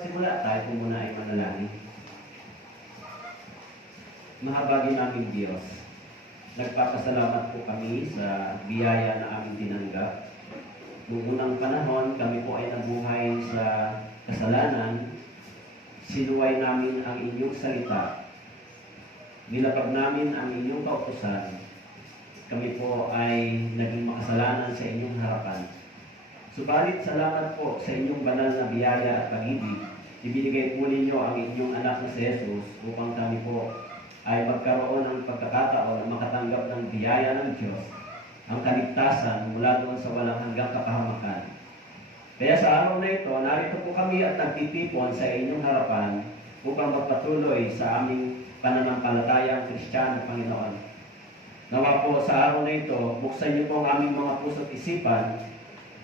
magsimula, tayo po muna ay manalangin. Mahabagin naming Diyos, nagpapasalamat po kami sa biyaya na aming tinanggap. Noong unang panahon, kami po ay nabuhay sa kasalanan. Sinuway namin ang inyong salita. Nilapag namin ang inyong kautusan. Kami po ay naging makasalanan sa inyong harapan. Subalit salamat po sa inyong banal na biyaya at pag-ibig. Ibinigay po ninyo ang inyong anak na si Jesus upang kami po ay magkaroon ng pagkakataon na makatanggap ng biyaya ng Diyos, ang kaligtasan mula doon sa walang hanggang kapahamakan. Kaya sa araw na ito, narito po kami at nagtitipon sa inyong harapan upang magpatuloy sa aming pananampalatayang Kristiyano, Panginoon. Nawa po sa araw na ito, buksan niyo po ang aming mga puso't isipan.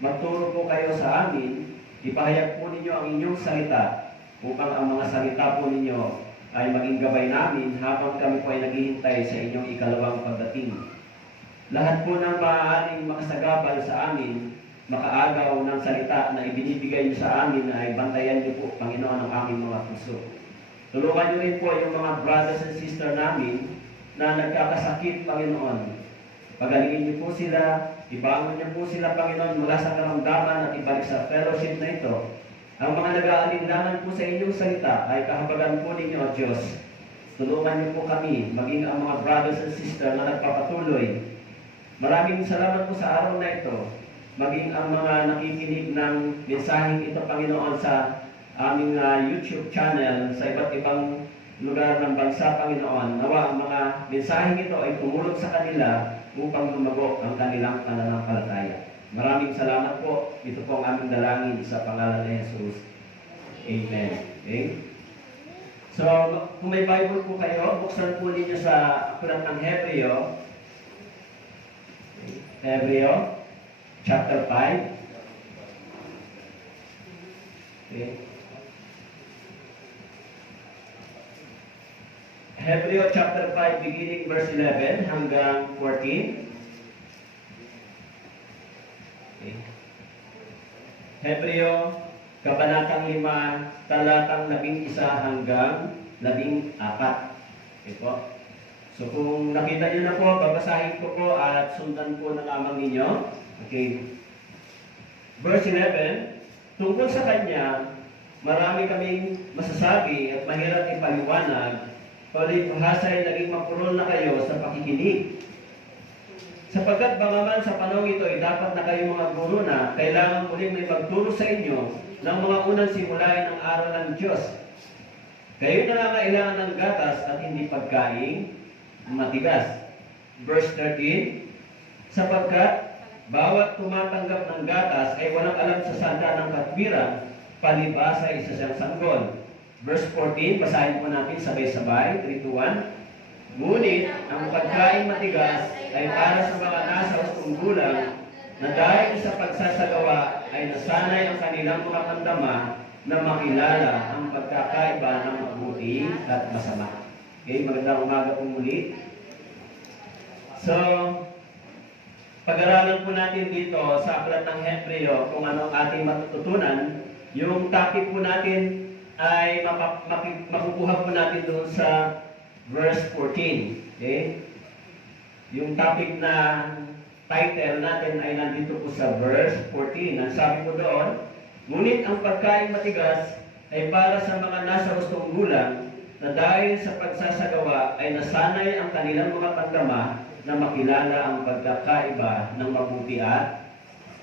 Magturo po kayo sa amin, ipahayag po ninyo ang inyong salita upang ang mga salita po ninyo ay maging gabay namin habang kami po ay naghihintay sa inyong ikalawang pagdating. Lahat po ng maaaring makasagabal sa amin, makaagaw ng salita na ibinibigay niyo sa amin ay bantayan niyo po, Panginoon, ang aming mga puso. Tulungan niyo rin po yung mga brothers and sisters namin na nagkakasakit, Panginoon. Pagalingin niyo po sila, ibangon niyo po sila, Panginoon, mula sa karamdaman at ibalik sa fellowship na ito. Ang mga nag-aalinlangan po sa inyong salita ay kahabagan po ninyo, O Diyos. Tulungan niyo po kami, maging ang mga brothers and sisters na nagpapatuloy. Maraming salamat po sa araw na ito. Maging ang mga nakikinig ng mensaheng ito, Panginoon, sa aming YouTube channel sa iba't ibang lugar ng bansa, Panginoon. Nawa ang mga mensaheng ito ay tumulong sa kanila upang lumago ang kanilang pananampalataya. Maraming salamat po. Ito po ang aming dalangin sa pangalan ni Jesus. Amen. Okay? So, kung may Bible po kayo, buksan po ninyo sa aklat ng Hebreo. Hebreo, chapter 5. Okay. Hebreo chapter 5, beginning verse 11 hanggang 14. Okay. Hebreo, kabanatang 5, talatang 11 hanggang 14. Okay po. So kung nakita nyo na po, babasahin ko po at sundan po na lamang ninyo. Okay. Verse 11, tungkol sa Kanya, marami kaming masasabi at mahirap ipaliwanag. Palibhasa ay naging mapurol na kayo sa pakikinig. Sapagkat bagaman sa panahon ito ay dapat na kayo mga guro na, kailangan muling may magturo sa inyo ng mga unang simulain ng aral ng Diyos. Kayo na kailangan ng gatas at hindi pagkain matigas. Verse 13, sapagkat bawat tumatanggap ng gatas ay walang alam sa sanda ng katwiran, palibhasa ay isa siyang sanggol. Verse 14, basahin po natin sabay-sabay, 3, 2, 1. Ngunit ang pagkain matigas ay para sa mga nasa hustong gulang na dahil sa pagsasagawa ay nasanay ang kanilang mga pandama na makilala ang pagkakaiba ng mabuti at masama. Okay, magandang umaga po muli. So, pag-aralan po natin dito sa aklat ng Hebreo kung ano ang ating matututunan. Yung topic po natin ay makukuha po natin doon sa verse 14. Okay? Yung topic na title natin ay nandito po sa verse 14. Ang sabi po doon, ngunit ang pagkain matigas ay para sa mga nasa hustong gulang na dahil sa pagsasagawa ay nasanay ang kanilang mga pandama na makilala ang pagkakaiba ng mabuti at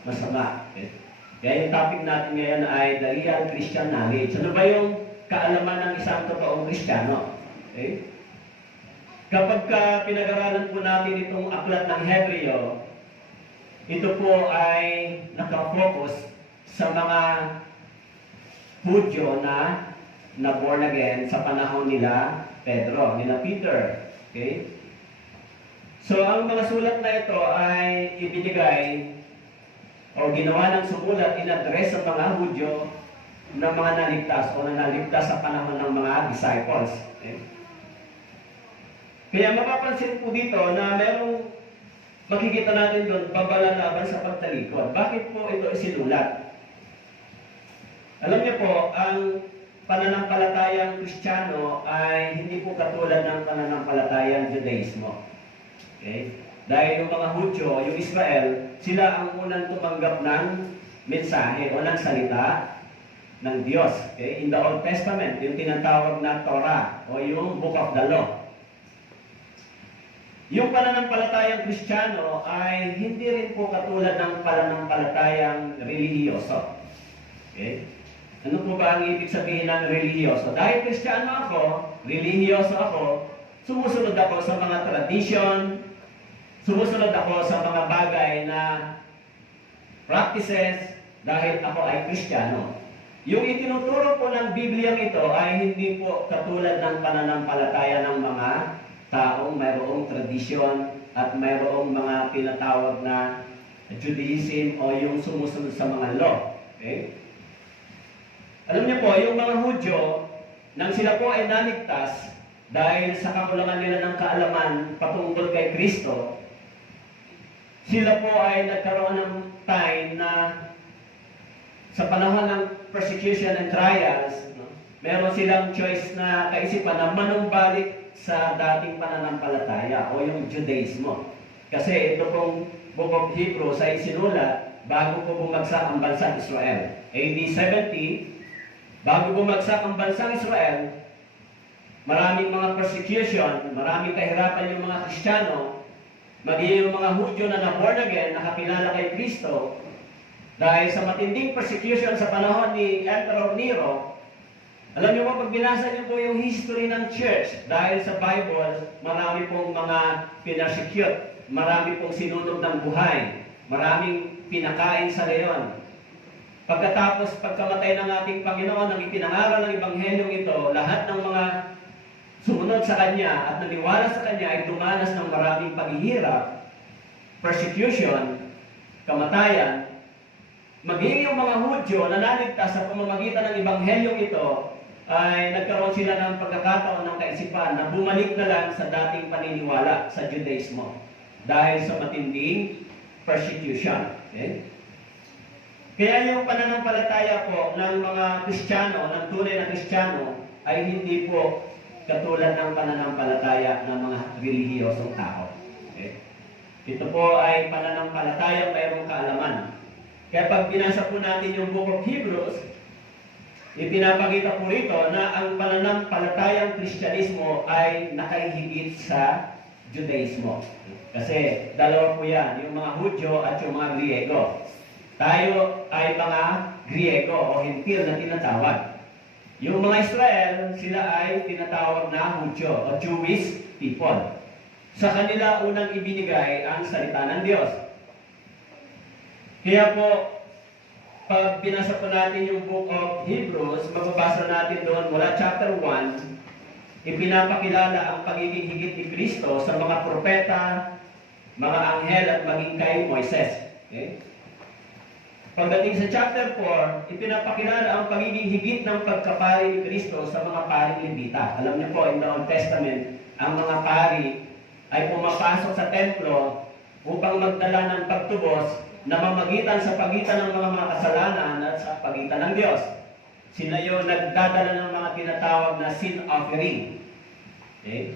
masama. Okay? Kaya yung topic natin ngayon ay the real Christian knowledge. Ano ba yung kaalaman ng isang totoong Kristiyano? Okay? Kapag pinag-aralan po natin itong aklat ng Hebreo, ito po ay nakafocus sa mga Hudyo na born again sa panahon nila Pedro, nila Peter. Okay? So, ang mga sulat na ito ay ibinigay o ginawa ng sumulat, in-address sa mga Hudyo na mga naligtas o na naligtas sa panahon ng mga disciples. Okay? Kaya mapapansin po dito na merong makikita natin doon, babala laban sa pagtalikod. Bakit po ito isinulat? Alam niyo po, ang pananampalatayang Kristiyano ay hindi po katulad ng pananampalatayang Judaismo. Okay? Dahil yung mga Hudyo, yung Israel, sila ang unang tumanggap ng mensahe o ng salita ng Diyos. Okay? In the Old Testament, yung tinatawag na Torah o yung Book of the Law. Yung pananampalatayang Kristiyano ay hindi rin po katulad ng pananampalatayang relihiyoso. Okay? Ano po ba ang ibig sabihin ng relihiyoso? Dahil Kristiyano ako, relihiyoso ako, sumusunod ako sa mga tradisyon, sumusunod ako sa mga bagay na practices dahil ako ay Kristiyano. Yung itinuturo po ng Biblia ito ay hindi po katulad ng pananampalataya ng mga taong mayroong tradisyon at mayroong mga tinatawag na Judaism o yung sumusunod sa mga law. Okay? Alam niyo po, yung mga Hudyo, nang sila po ay naligtas dahil sa kakulangan nila ng kaalaman patungkol kay Kristo, sila po ay nagkaroon ng time na sa panahon ng persecution and trials, meron silang choice na kaisipan na manumbalik sa dating pananampalataya o yung Judaismo. Kasi ito pong Book of Hebrews ay sinulat bago po bumagsak ang bansang Israel. AD 70, bago bumagsak ang bansang Israel, maraming mga persecution, maraming kahirapan yung mga Kristiyano, maging yung mga Hudyo na na-born again, nakakilala kay Kristo, dahil sa matinding persecution sa panahon ni Emperor Nero. Alam niyo po, pag binasa niyo po yung history ng church, dahil sa Bible, marami pong mga pinersecute, marami pong sinunog ng buhay, maraming pinakain sa leon. Pagkatapos, pagkamatay ng ating Panginoon, ang ipinangaral ng Ebanghelyong ito, lahat ng mga sumunod sa Kanya at naniwala sa Kanya ay dumanas ng maraming paghihirap, persecution, kamatayan. Maging yung mga Hudyo na naligtas sa pamamagitan ng Ebanghelyong ito, ay nagkaroon sila ng pagkakataon ng kaisipan na bumalik na lang sa dating paniniwala sa Judaismo dahil sa matinding persecution. Okay? Kaya yung pananampalataya po ng mga Kristiyano, ng tunay na Kristiyano, ay hindi po katulad ng pananampalataya ng mga relihiyosong tao. Okay? Ito po ay pananampalataya mayroong kaalaman. Kaya pag binasa po natin yung Book of Hebrews, ipinapakita po rito na ang pananampalatayang Kristyanismo ay nakahigit sa Judaismo. Kasi dalawa po yan, yung mga Hudyo at yung mga Griego. Tayo ay mga Griego o Hentil na tinatawag. Yung mga Israel, sila ay tinatawag na Hudyo o Jewish people. Sa kanila unang ibinigay ang salita ng Diyos. Kaya po, pag binasa po natin yung Book of Hebrews, mababasa natin doon mula chapter 1, ipinapakilala ang pagiging higit ni Kristo sa mga propeta, mga anghel at maging kay Moises. Okay? Pagdating sa chapter 4, ipinapakilala ang pagiging higit ng pagkapari ni Kristo sa mga paring Levita. Alam niyo po, in the Old Testament, ang mga pari ay pumapasok sa templo upang magdala ng pagtubos na mamagitan sa pagitan ng mga kasalanan at sa pagitan ng Diyos. Sila yung nagdadala ng mga tinatawag na sin offering. Okay?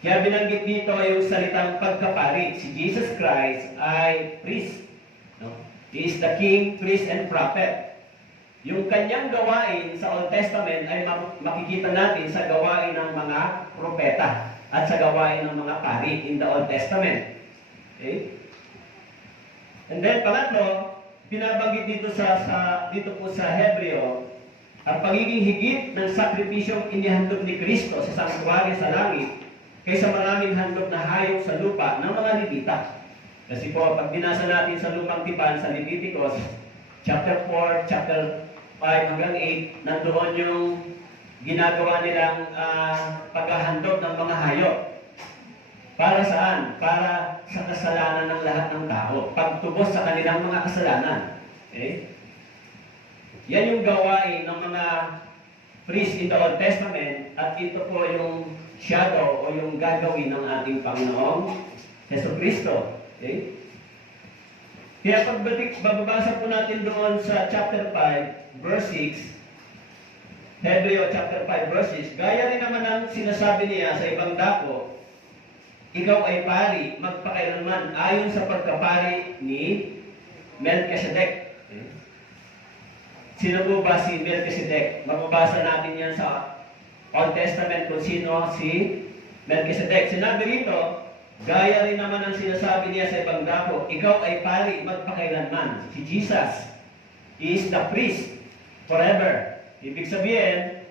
Kaya binanggit dito yung salitang pagkapari. Si Jesus Christ ay priest. No? He is the king, priest, and prophet. Yung kanyang gawain sa Old Testament ay makikita natin sa gawain ng mga propeta at sa gawain ng mga pari in the Old Testament. Okay? And then, pangatlo, pinabanggit dito dito po sa Hebreo, ang pagiging higit ng sakripisyong inihandog ni Kristo sa sanctuary sa langit kaysa maraming handog na hayop sa lupa ng mga Levita. Kasi po, pag binasa natin sa Lumang Tipan sa Leviticus, chapter 4, chapter 5 hanggang 8, nandoon yung ginagawa nilang paghahandog ng mga hayop. Para saan? Para sa kasalanan ng lahat ng tao. Pagtubos sa kanilang mga kasalanan. Okay? Yan yung gawain ng mga priest in the Old Testament at ito po yung shadow o yung gagawin ng ating Panginoong Jesucristo. Okay? Kaya pag bababasa po natin doon sa chapter 5, verse 6, Hebreo chapter 5 verses, gaya rin naman ang sinasabi niya sa ibang dako, ikaw ay pari magpakailanman ayon sa pagkapari ni Melchizedek. Sino po ba si Melchizedek? Mababasa natin yan sa Old Testament kung sino si Melchizedek. Sinabi rito, gaya rin naman ang sinasabi niya sa ibang dako, ikaw ay pari magpakailanman. Si Jesus is the priest forever. Ibig sabihin,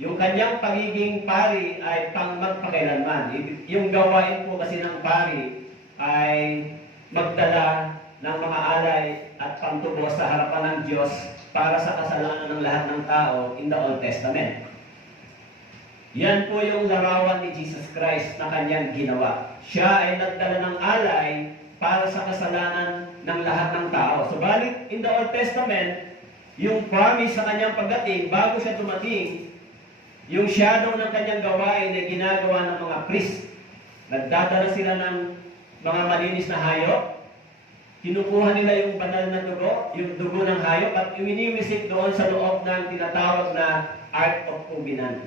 yung kanyang pagiging pari ay pang magpakailanman. Yung gawain po kasi ng pari ay magdala ng mga alay at pangtubos sa harapan ng Diyos para sa kasalanan ng lahat ng tao in the Old Testament. Yan po yung larawan ni Jesus Christ na kanyang ginawa. Siya ay nagdala ng alay para sa kasalanan ng lahat ng tao. Subalit, in the Old Testament, yung promise sa kanyang pagdating, bago siya dumating, yung shadow ng kanyang gawain ay ginagawa ng mga priest. Nagdadala sila ng mga malinis na hayop. Kinukuha nila yung banal na dugo, yung dugo ng hayop, at iwiniwisik doon sa loob ng tinatawag na Ark of Covenant.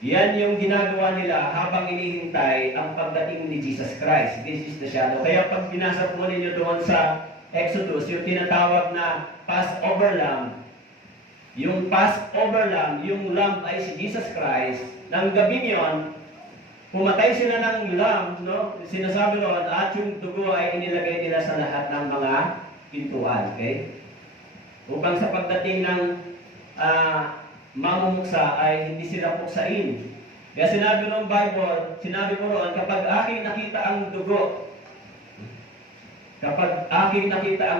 Yan yung ginagawa nila habang inihintay ang pagdating ni Jesus Christ. This is the shadow. Kaya pag binasa po ninyo doon sa Exodus, yung tinatawag na Passover Lamb, yung Passover Lamb, yung lamb ay si Jesus Christ. Nang gabing yon, pumatay sila ng lamb, no? Sinasabi doon, at yung dugo ay inilagay nila sa lahat ng mga pintuan. Okay? Upang sa pagdating ng mamumuksa ay hindi sila puksain. Kaya sinabi ng Bible, sinabi ko roon, kapag aking nakita ang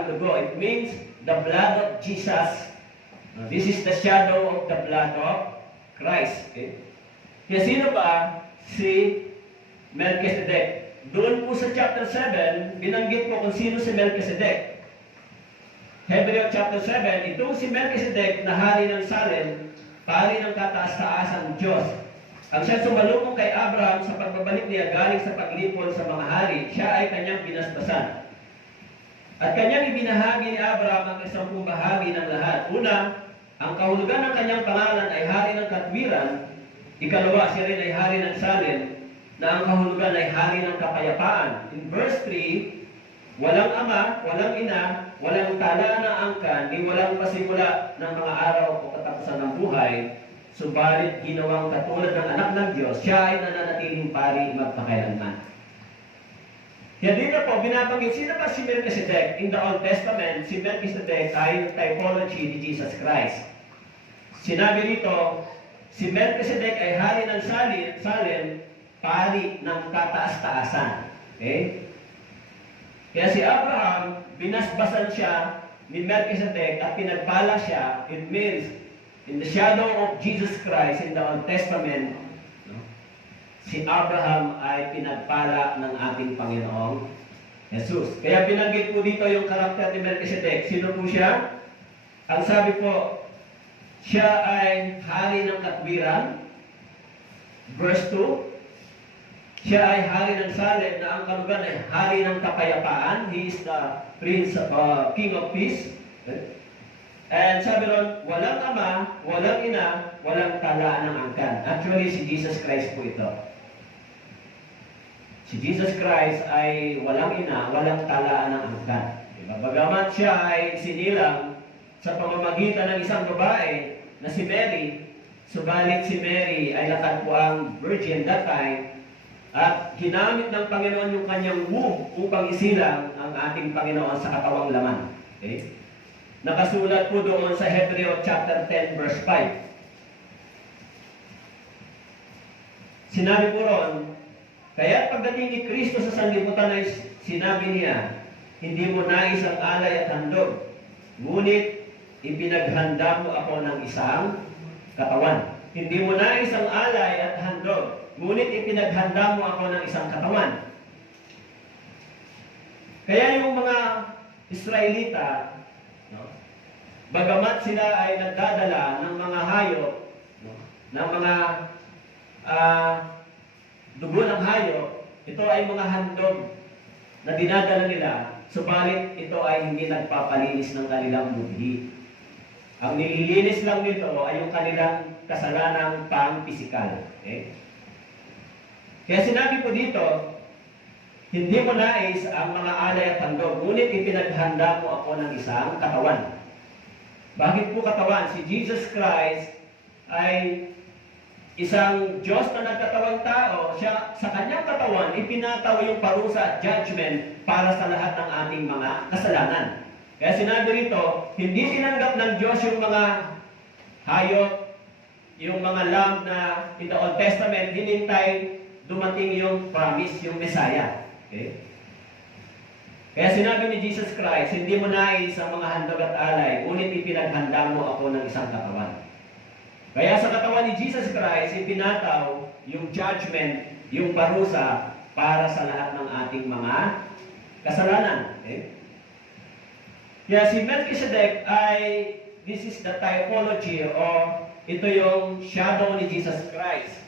dugo, it means the blood of Jesus. This is the shadow of the blood of Christ. Okay? Kaya sino ba si Melchizedek? Doon po sa chapter 7, binanggit po kung sino si Melchizedek. Hebreo chapter 7, itong si Melchizedek na hari ng Salem, pari ng kataas-taasang Diyos. Ang siya sumalubong kay Abraham sa pagbabalik niya galing sa paglipol sa mga hari, siya ay kanyang binasbasan. At kanyang ibinahagi ni Abraham ang 10 bahagi ng lahat. Una, ang kahulugan ng kanyang pangalan ay hari ng katwiran. Ikalawa, siya rin ay hari ng Salem, na ang kahulugan ay hari ng kapayapaan. In verse 3, walang ama, walang ina, walang tala na angkan, ni walang pasimula ng mga araw o katapusan ng buhay, subalit ginawang katulad ng anak ng Diyos, siya ay nananatiling pari magpakailanman. Kaya dito po, binabanggit, sino ba si Melchizedek? In the Old Testament, si Melchizedek ay typology ni Jesus Christ. Sinabi rito, si Melchizedek ay hari ng Salem, pari ng kataas-taasan. Okay? Kaya si Abraham, binasbasan siya ni Melchizedek at pinagpala siya. It means, in the shadow of Jesus Christ in the Old Testament, si Abraham ay pinagpala ng ating Panginoong Jesus. Kaya binanggit po dito yung karakter ni Melchizedek. Sino po siya? Ang sabi po, siya ay hari ng katwiran. Verse 2, siya ay hari ng Salem na ang kalugan ay hari ng kapayapaan. He is the Prince, King of Peace. And sabi ron, walang ama, walang ina, walang talaan ng angkan. Actually, si Jesus Christ po ito. Si Jesus Christ ay walang ina, walang talaan ng angkan. Diba? Bagamat siya ay sinilang sa pamamagitan ng isang babae na si Mary, subalit si Mary ay natagpuang virgin that time, at ginamit ng Panginoon yung kanyang womb upang isilang ang ating Panginoon sa katawang laman. Okay? Nakasulat po doon sa Hebreo chapter 10 verse 5. Sinabi po ron, kaya pagdating ni Kristo sa sanlibutan ay sinabi niya, hindi mo nais ang alay at handog, ngunit ipinaghanda mo ako ng isang katawan. Hindi mo nais ang alay at handog, ngunit ipinaghanda mo ako ng isang katawan. Kaya yung mga Israelita, no, bagamat sila ay nagdadala ng mga hayop, no, ng mga dugo ng hayop, ito ay mga handog na dinadala nila, subalit ito ay hindi nagpapalinis ng kanilang budhi. Ang nililinis lang nito ay yung kanilang kasalanang pang-pisikal. Okay? Kaya sinabi po dito, hindi mo nais ang mga alay at handog, ngunit ipinaghanda mo ako ng isang katawan. Bakit po katawan? Si Jesus Christ ay isang Diyos na nagkatawang tao. Siya, sa kanyang katawan, ipinataw yung parusa at judgment para sa lahat ng ating mga kasalanan. Kaya sinabi rito, hindi tinanggap ng Diyos yung mga hayop, yung mga lamb na in the Old Testament, hinintay dumating yung promise, yung Messiah. Okay? Kaya sinabi ni Jesus Christ, hindi mo nais ang mga handog at alay, ngunit ipinaghanda mo ako ng isang katawan. Kaya sa katawan ni Jesus Christ, ipinataw yung judgment, yung parusa para sa lahat ng ating mga kasalanan. Okay? Kaya si Melchizedek ay, this is the typology o ito yung shadow ni Jesus Christ.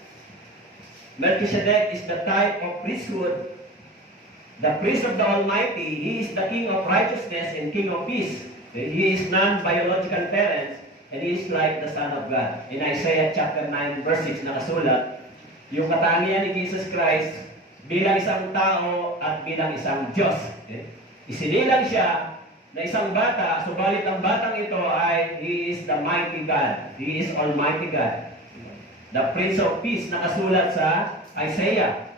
Melchizedek is the type of priesthood, the priest of the Almighty. He is the King of righteousness and King of peace. He is non-biological parents, and he is like the Son of God. In Isaiah chapter 9 verse 6 nakasulat, yung katangian ni Jesus Christ bilang isang tao at bilang isang Diyos. Okay? Isinilang siya na isang bata, subalit ang batang ito ay He is the mighty God. He is Almighty God. The Prince of Peace, nakasulat sa Isaiah.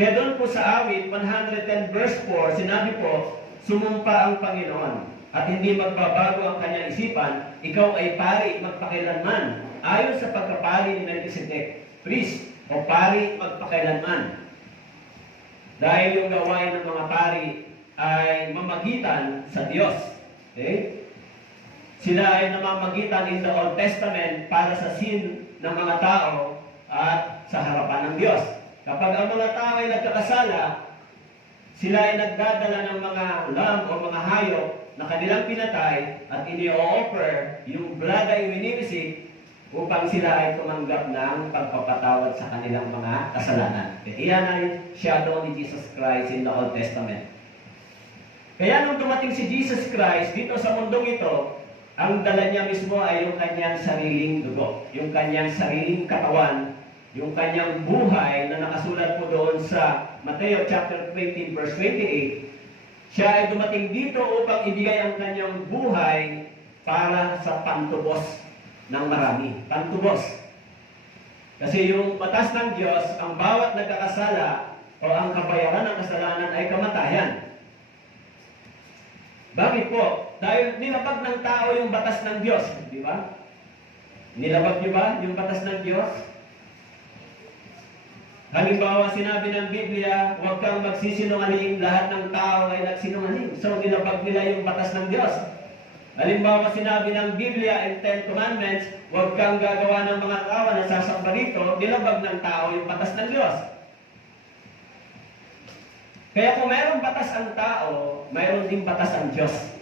Kaya doon po sa awit 110 verse 4, sinabi po, sumumpa ang Panginoon at hindi magbabago ang kanyang isipan, ikaw ay pari magpakailanman, ayon sa pagkapari ni Melchizedek, priest o pari magpakailanman. Dahil yung gawain ng mga pari ay mamagitan sa Diyos. Okay? Sila ay namamagitan in the Old Testament para sa sin ng mga tao at sa harapan ng Diyos. Kapag ang mga tao ay nagkakasala, sila ay nagdadala ng mga lamb o mga hayop na kanilang pinatay at ini-offer yung blood ay winiwisik upang sila ay tumanggap ng pagpapatawad sa kanilang mga kasalanan. Iyan ay shadow ni Jesus Christ in the Old Testament. Kaya nung dumating si Jesus Christ dito sa mundong ito, ang dala niya mismo ay yung kanyang sariling dugo, yung kanyang sariling katawan, yung kanyang buhay na nakasulat po doon sa Mateo chapter 20 verse 28. Siya ay dumating dito upang ibigay ang kanyang buhay para sa pantubos ng marami. Pantubos. Kasi yung batas ng Diyos, ang bawat nagkakasala o ang kabayaran ng kasalanan ay kamatayan. Bakit po? Dahil nilabag ng tao yung batas ng Diyos. Di ba? Nilabag niyo ba yung batas ng Diyos? Halimbawa, sinabi ng Biblia, huwag kang magsisinungaling, lahat ng tao ay nagsinungaling. So, nilabag nila yung batas ng Diyos. Halimbawa, sinabi ng Biblia in Ten Commandments, huwag kang gagawa ng mga kawa na sasamba rito, nilabag ng tao yung batas ng Diyos. Kaya kung mayroong batas ang tao, mayroon din batas ang Diyos.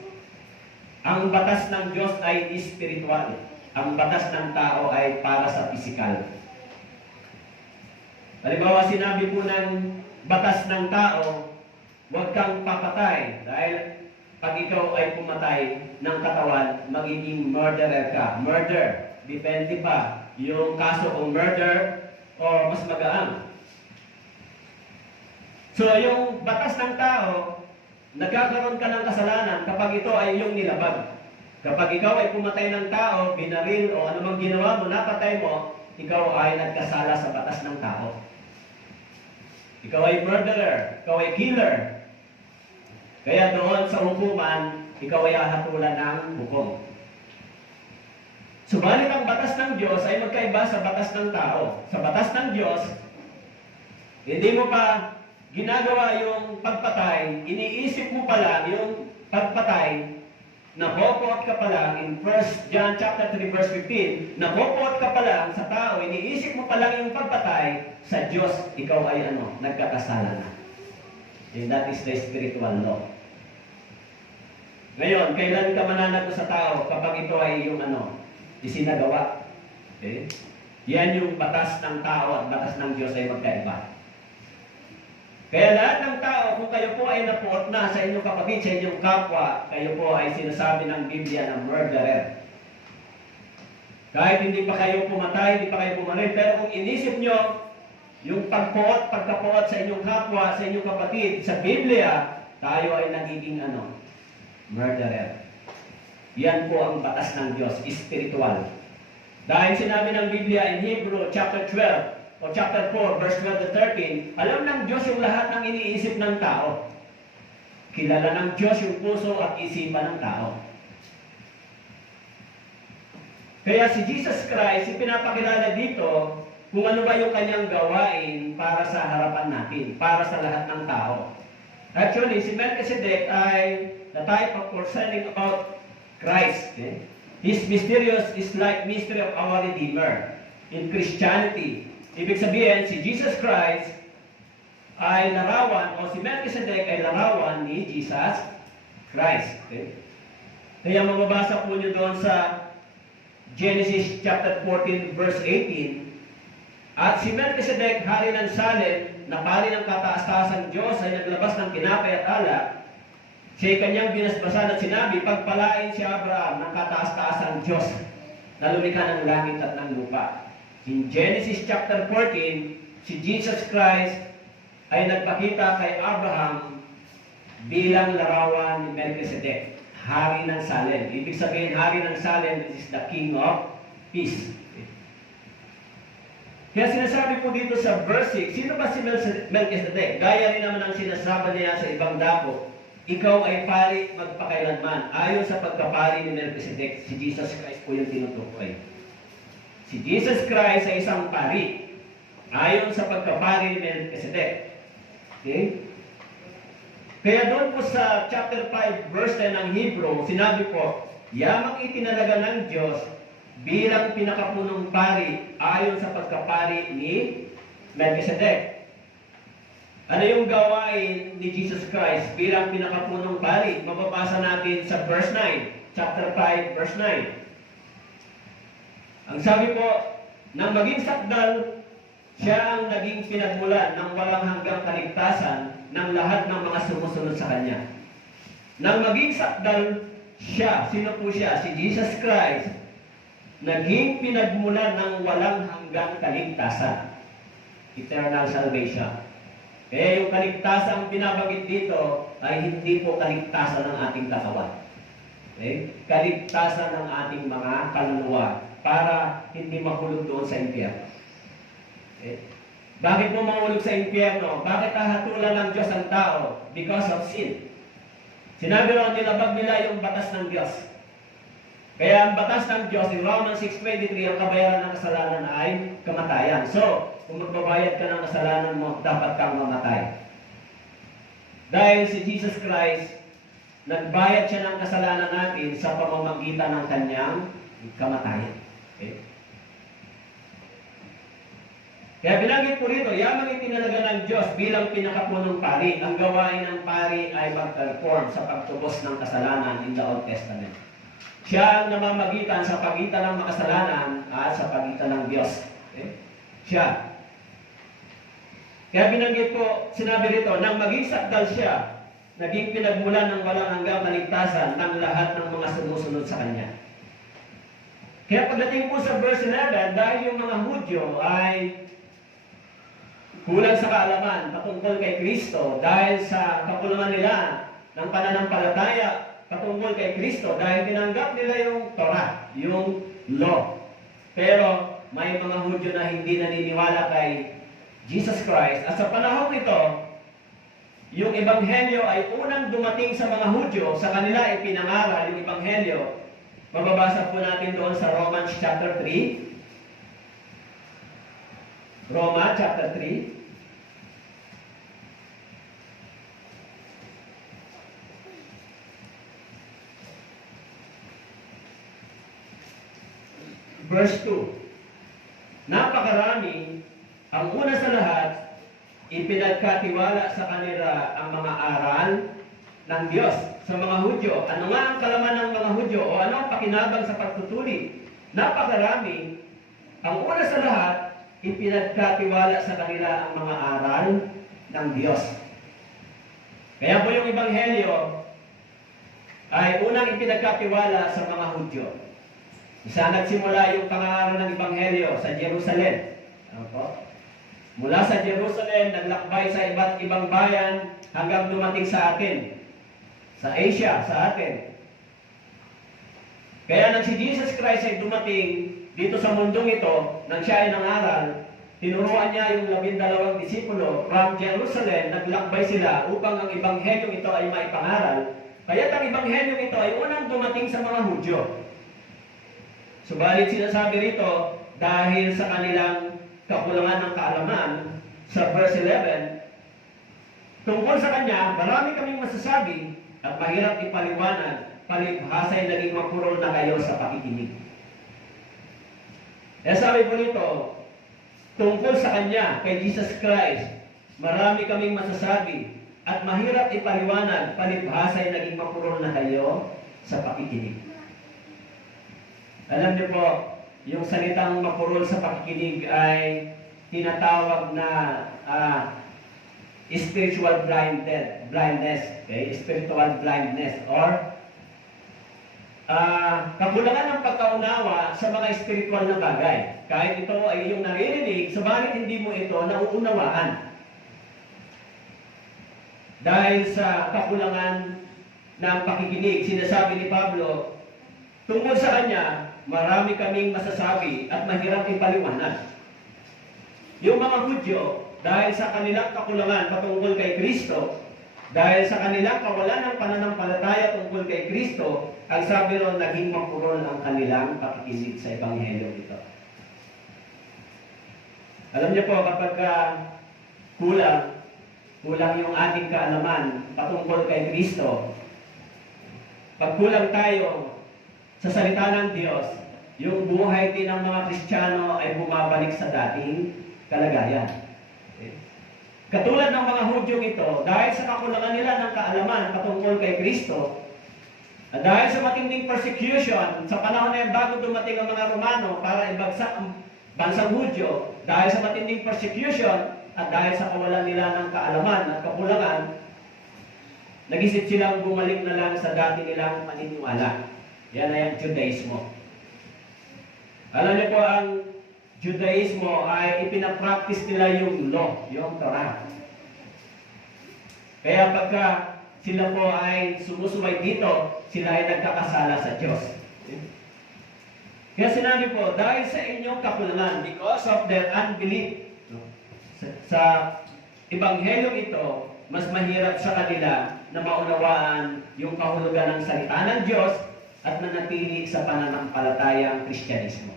Ang batas ng Diyos ay spiritual. Ang batas ng tao ay para sa pisikal. Halimbawa, sinabi po ng batas ng tao, huwag kang papatay. Dahil pag ikaw ay pumatay ng katawan, magiging murderer ka. Murder. Depende pa yung kaso kung murder o mas magaang. So, yung batas ng tao, nagkakaroon ka ng kasalanan kapag ito ay iyong nilabag. Kapag ikaw ay pumatay ng tao, binaril o anumang ginawa mo, napatay mo, ikaw ay nagkasala sa batas ng tao. Ikaw ay murderer, ikaw ay killer. Kaya doon sa hukuman, ikaw ay hahatulan ng hukom. Subalit ang batas ng Diyos ay magkaiba sa batas ng tao. Sa batas ng Diyos, hindi mo pa ginagawa yung pagpatay, iniisip mo pa lang yung pagpatay, napopot ka pa lang in 1 John chapter 3 verse 15, napopot ka pa lang sa tao, iniisip mo pa lang yung pagpatay, sa Diyos, ikaw ay nagkakasala na. And that is the spiritual law. Ngayon, kailan ka mananagot sa tao kapag ito ay yung isinagawa? Okay? Yan yung batas ng tao at batas ng Diyos ay magkaiba. Kaya lahat ng tao, kung kayo po ay napuot na sa inyong kapatid, sa inyong kapwa, kayo po ay sinasabi ng Biblia na murderer. Kahit hindi pa kayo pumatay, hindi pa kayo pumaril, pero kung inisip nyo, yung pagkapuot sa inyong kapwa, sa inyong kapatid, sa Biblia, tayo ay nagiging murderer. Yan po ang batas ng Diyos, spiritual. Dahil sinabi ng Biblia in Hebrew chapter 12 o chapter 4 verse 12 to 13, alam ng Diyos yung lahat ng iniisip ng tao. Kilala ng Diyos yung puso at isipan ng tao. Kaya si Jesus Christ, ipinapakilala dito kung ano ba yung kanyang gawain para sa harapan natin, para sa lahat ng tao. Actually, si Melchizedek ay the type of foretelling about Christ. Okay? His mysterious is like mystery of our Redeemer in Christianity. Ibig sabihin, si Jesus Christ ay larawan, o si Melchizedek ay larawan ni Jesus Christ. Okay? Kaya mababasa po nyo doon sa Genesis chapter 14 verse 18, at si Melchizedek, hari ng Salem, na pari ng kataas-taasang Diyos, ay naglabas ng tinapay at alak. Siya'y kanyang binasbasan at sinabi, pagpalain si Abraham ng kataas-taasang Diyos na lumikha ng langit at ng lupa. In Genesis chapter 14, si Jesus Christ ay nagpakita kay Abraham bilang larawan ni Melchizedek, hari ng Salem. Ibig sabihin, hari ng Salem is the King of Peace. Kaya sinasabi po dito sa verse 6, sino ba si Melchizedek? Gaya rin naman ang sinasabi niya sa ibang dako, ikaw ay pari magpakailanman. Ayon sa pagkapari ni Melchizedek, si Jesus Christ po yung tinutukoy. Si Jesus Christ ay isang pari. Ayon sa pagkapari ni Melchizedek. Okay? Kaya doon po sa chapter 5, verse 10 ng Hebrew, sinabi po, yamang itinalaga ng Diyos bilang pinakapunong pari ayon sa pagkapari ni Melchizedek. Ano yung gawain ni Jesus Christ bilang pinakapunong pari? Mababasa natin sa verse 9, chapter 5, verse 9. Ang sabi po, nang maging sakdal, siya ang naging pinagmulan ng walang hanggang kaligtasan ng lahat ng mga sumusunod sa Kanya. Nang maging sakdal siya, sino po siya? Si Jesus Christ, naging pinagmulan ng walang hanggang kaligtasan. Eternal salvation. Kaya yung kaligtasan binabanggit dito ay hindi po kaligtasan ng ating katawan. Okay? Kaligtasan ng ating mga kaluluwa para hindi mahulog doon sa impyerno. Okay? Bakit mo mahulog sa impyerno? Bakit hahatulan ng Diyos ang tao? Because of sin. Sinabi ron, nilabag nila yung batas ng Diyos. Kaya ang batas ng Diyos, in Romans 6:23, ang kabayaran ng kasalanan ay kamatayan. So, kung magbabayad ka ng kasalanan mo, dapat kang mamatay. Dahil si Jesus Christ, nagbayad siya ng kasalanan natin sa pamamagitan ng kanyang kamatayan. Okay? Kaya binanggit po rito, yamang itinalaga ng Diyos bilang pinakapunong pari. Ang gawain ng pari ay mag-perform sa pagtubos ng kasalanan in the Old Testament. Siya ang namamagitan sa pagitan ng makasalanan at sa pagitan ng Diyos. Okay? Siya. Kaya binanggit po, sinabi rito, nang maging sakdal siya, naging pinagmulan ng walang hanggang kaligtasan ng lahat ng mga sumusunod sa Kanya. Kaya pagdating po sa verse 11, dahil yung mga Hudyo ay kulang sa kaalaman patungkol kay Kristo, dahil sa kakulangan nila ng pananampalataya patungkol kay Kristo, dahil tinanggap nila yung Torah, yung law. Pero may mga Hudyo na hindi naniniwala kay Jesus Christ. At sa panahon ito, yung Ebanghelyo ay unang dumating sa mga Hudyo, sa kanila ipinangaral yung Ebanghelyo. Mababasa po natin doon sa Romans chapter 3. Roma chapter 3. Verse 2. Napakarami, ang una sa lahat, ipinagkatiwala sa kanila ang mga aral ng Diyos sa mga Hudyo. Ano nga ang kalaman ng mga Hudyo o ano ang pakinabang sa pagtutuli? Napakarami, ang una sa lahat, ipinagkatiwala sa kanila ang mga aral ng Diyos. Kaya po yung Ebanghelyo ay unang ipinagkatiwala sa mga Hudyo. Isa nagsimula yung pangaral ng Ebanghelyo sa Jerusalem. Ano po? Mula sa Jerusalem, naglakbay sa iba't ibang bayan hanggang dumating sa atin. Sa Asia, sa atin. Kaya nang si Jesus Christ ay dumating dito sa mundong ito, nang siya ay nangaral, tinuruan niya yung 12 disipulo from Jerusalem, naglakbay sila upang ang Ebanghelyo ito ay maipangaral. Kaya ang Ebanghelyo ito ay unang dumating sa mga Hudyo. Subalit sinasabi rito, dahil sa kanilang kakulangan ng kaalaman, sa verse 11, tungkol sa kanya, marami kaming masasabi at mahirap ipaliwanag, palibhasa'y naging mapurol na kayo sa pakikinig. Kaya sabi po rito, tungkol sa kanya, kay Jesus Christ, marami kaming masasabi at mahirap ipaliwanag, palibhasa'y naging mapurol na kayo sa pakikinig. Alam niyo po, yung salitang mapurol sa pakikinig ay tinatawag na spiritual blindness, okay? Spiritual blindness or kakulangan ng pagkaunawa sa mga spiritual na bagay. Kahit ito ay iyong naririnig, subalit hindi mo ito nauunawaan. Dahil sa kakulangan ng pakikinig, sinasabi ni Pablo, tungkol sa kanya, marami kaming masasabi at mahirap ipaliwanag. Yung mga Hudyo, dahil sa kanilang kakulangan patungkol kay Kristo, dahil sa kanilang kawalan ng pananampalataya tungkol kay Kristo, ang sabi ron, naging mapurol ang kanilang pakikinig sa Ebanghelyo ito. Alam niyo po, kapag kulang yung ating kaalaman patungkol kay Kristo, pag kulang tayo sa salita ng Diyos, yung buhay din ng mga Kristiyano ay bumabalik sa dating kalagayan. Katulad ng mga Hudyong ito, dahil sa kakulangan nila ng kaalaman patungkol kay Kristo, at dahil sa matinding persecution, sa panahon na yan bago dumating ang mga Romano para ibagsak ang bansang Hudyo, dahil sa matinding persecution, at dahil sa kawalan nila ng kaalaman at kakulangan, nag-isip silang bumalik na lang sa dati nilang paniniwala. Yan ay ang Judaismo. Alam niyo po, ang Judaismo ay ipinapractice nila yung law, yung Torah. Kaya pagka sila po ay sumusubay dito, sila ay nagkakasala sa Diyos. Kaya sinabi po, dahil sa inyong kakulangan, because of their unbelief, sa Ebanghelyo ito, mas mahirap sa kanila na maunawaan yung kahulugan ng salita ng Diyos at manatili sa pananampalatayang Kristyanismo.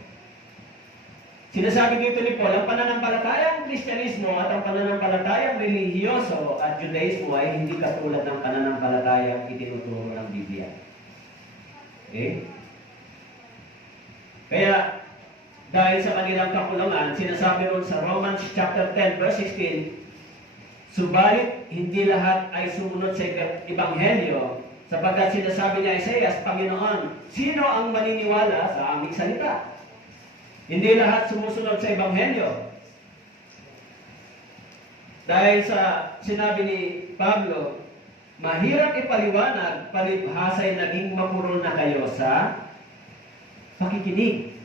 Sinasabi dito ni Paul, ang pananampalatayang Kristyanismo at ang pananampalatayang relihiyoso at Judaismo ay hindi katulad ng pananampalatayang itinuturo ng Biblia. Okay? Kaya, dahil sa kanilang kakulangan, sinasabi ron sa Romans chapter 10, verse 16, subalit hindi lahat ay sumunod sa Ebanghelyo, sapagkat sinasabi niya Isaias, Panginoon, sino ang maniniwala sa aming salita? Hindi lahat sumusunod sa Ebanghelyo. Dahil sa sinabi ni Pablo, mahirap ipaliwanag, palibhasa'y naging mapurol na kayo sa pakikinig.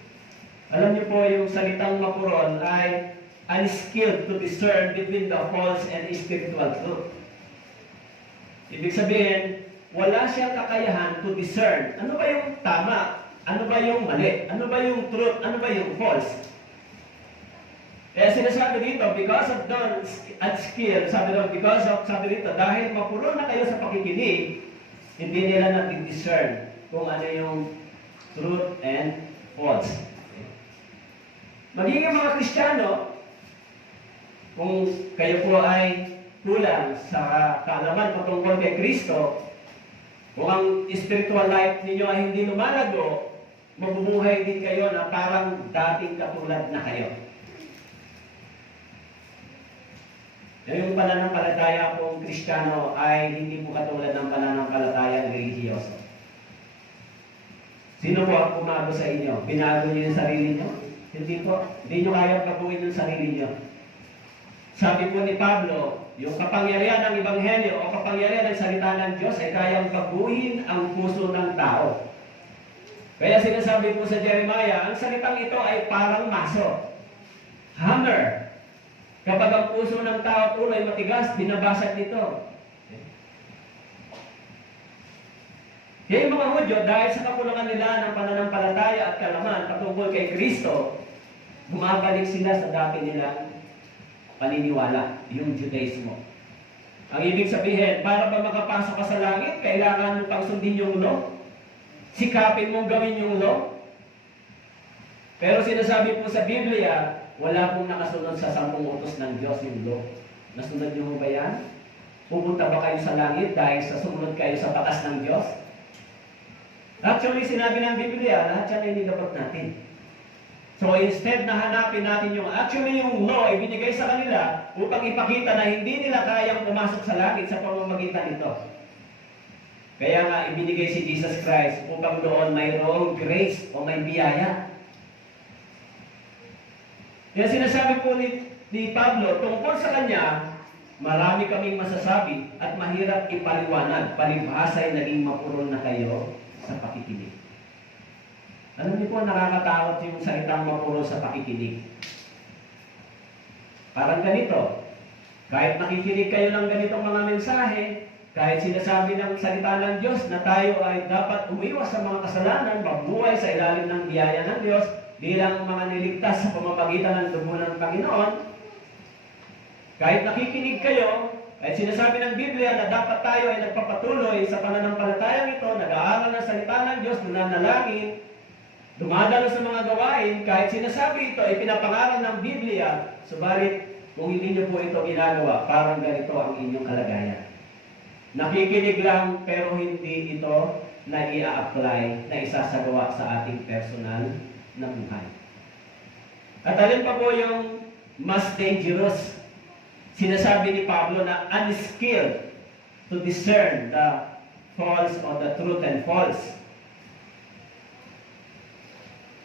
Alam niyo po, yung salitang mapurol ay unskilled to discern between the false and spiritual truth. Ibig sabihin, wala siyang kakayahan to discern. Ano ba yung tama? Ano ba yung mali? Ano ba yung truth? Ano ba yung false? Kaya sinasabi dito, because of the unskilled, sabi dito, dahil mapuro na kayo sa pakikinig, hindi nila nag-discern kung ano yung truth and false. Magiging mga Kristiyano, kung kayo po ay kulang sa kaalaman patungkol kay Kristo, kung ang spiritual life ninyo ay hindi lumalago, mabubuhay din kayo na parang dating katulad na kayo. Yung pananampalataya kung Kristiyano ay hindi po katulad ng pananampalataya religyoso. Sino po ang pumago sa inyo? Binago niyo yung sarili niyo? Hindi po. Hindi niyo kaya baguhin yung sarili niyo. Sabi po ni Pablo, yung kapangyarihan ng Ebanghelyo o kapangyarihan ng salita ng Diyos ay kayang baguhin ang puso ng tao. Kaya sinasabi po sa Jeremiah, ang salitang ito ay parang maso, hammer. Kapag ang puso ng tao at ulo ay matigas, binabasag nito. Kaya yung mga Hudyo, dahil sa kakulangan nila ng pananampalataya at kalaman patungkol kay Kristo, bumabalik sila sa dati nilang paniniwala, yung Judaismo. Ang ibig sabihin, para ba makapasok ka sa langit, kailangan mo pang sundin yung law? Sikapin mong gawin yung law? Pero sinasabi po sa Biblia, wala pong nakasunod sa 10 utos ng Diyos yung law. Nasunod niyo ba yan? Pupunta ba kayo sa langit dahil sa sumunod kayo sa batas ng Diyos? Actually, sinabi ng Biblia, lahat yan ay nilabag natin. So instead na hanapin natin yung law ay binigay sa kanila upang ipakita na hindi nila kayang pumasok sa langit sa pamamagitan nito. Kaya nga ibinigay si Jesus Christ upang doon mayroong grace o may biyaya. Kaya sinasabi po ni Pablo, tungkol sa kanya, marami kaming masasabi at mahirap ipaliwanag, palibhasa ay naging mapurol na kayo sa pakikinig. Alam niyo po, nakakatakot yung salitang mapuro sa pakikinig. Parang ganito, kahit nakikinig kayo ng ganitong mga mensahe, kahit sinasabi ng salita ng Diyos na tayo ay dapat umiwas sa mga kasalanan, mabuhay sa ilalim ng biyaya ng Diyos, bilang mga niligtas sa pamamagitan ng dugo ng Panginoon, kahit nakikinig kayo, kahit sinasabi ng Biblia na dapat tayo ay nagpapatuloy sa pananampalatayang ito, nag-aaral ng salita ng Diyos, nananalangin, dumadalo sa mga gawain, kahit sinasabi ito ay pinapangaral ng Biblia, subalit kung hindi niyo po ito ginagawa, parang ganito ang inyong kalagayan. Nakikinig lang pero hindi ito na i-apply, na isasagawa sa ating personal na buhay. At alin pa po yung mas dangerous? Sinasabi ni Pablo na unskilled to discern the false or the truth and false.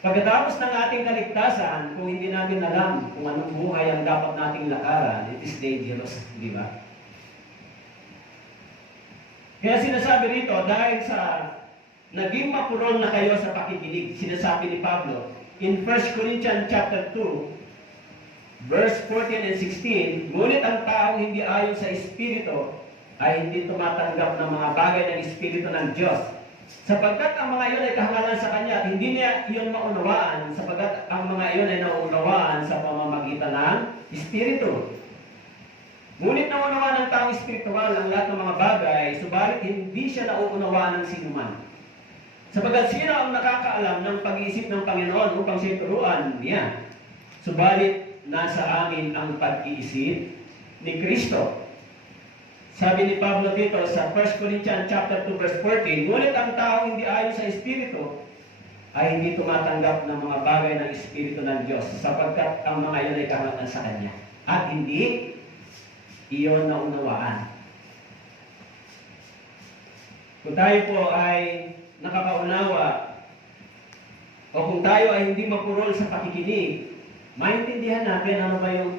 Pagkatapos ng ating kaligtasan, kung hindi natin alam kung anong buhay ang dapat nating lakaran, it is dangerous, di ba? Kaya sinasabi rito, dahil sa naging mapurol na kayo sa pakikinig, sinasabi ni Pablo, in 1 Corinthians chapter 2, verse 14 and 16, ngunit ang taong hindi ayon sa Espiritu ay hindi tumatanggap ng mga bagay ng Espiritu ng Diyos. Sapagkat ang mga iyon ay kahangalan sa Kanya at hindi niya iyon maunawaan, sapagkat ang mga iyon ay nauunawaan sa pamamagitan ng Espiritu. Ngunit naunawaan ng taong espiritual ang lahat ng mga bagay, subalit hindi siya nauunawaan ng sinuman. Sapagkat sino ang nakakaalam ng pag-iisip ng Panginoon upang siya turuan niya? Subalit nasa amin ang pag-iisip ni Kristo. Sabi ni Pablo dito sa 1 Corinthians chapter 2 verse 14, ngunit ang taong hindi ayon sa Espiritu ay hindi tumatanggap ng mga bagay ng Espiritu ng Diyos, sapagkat ang mga iyon ay kahangalan sa Kanya at hindi iyon naunawaan. Kung tayo po ay nakakaunawa o kung tayo ay hindi mapurol sa pakikinig, maintindihan natin ano ba yung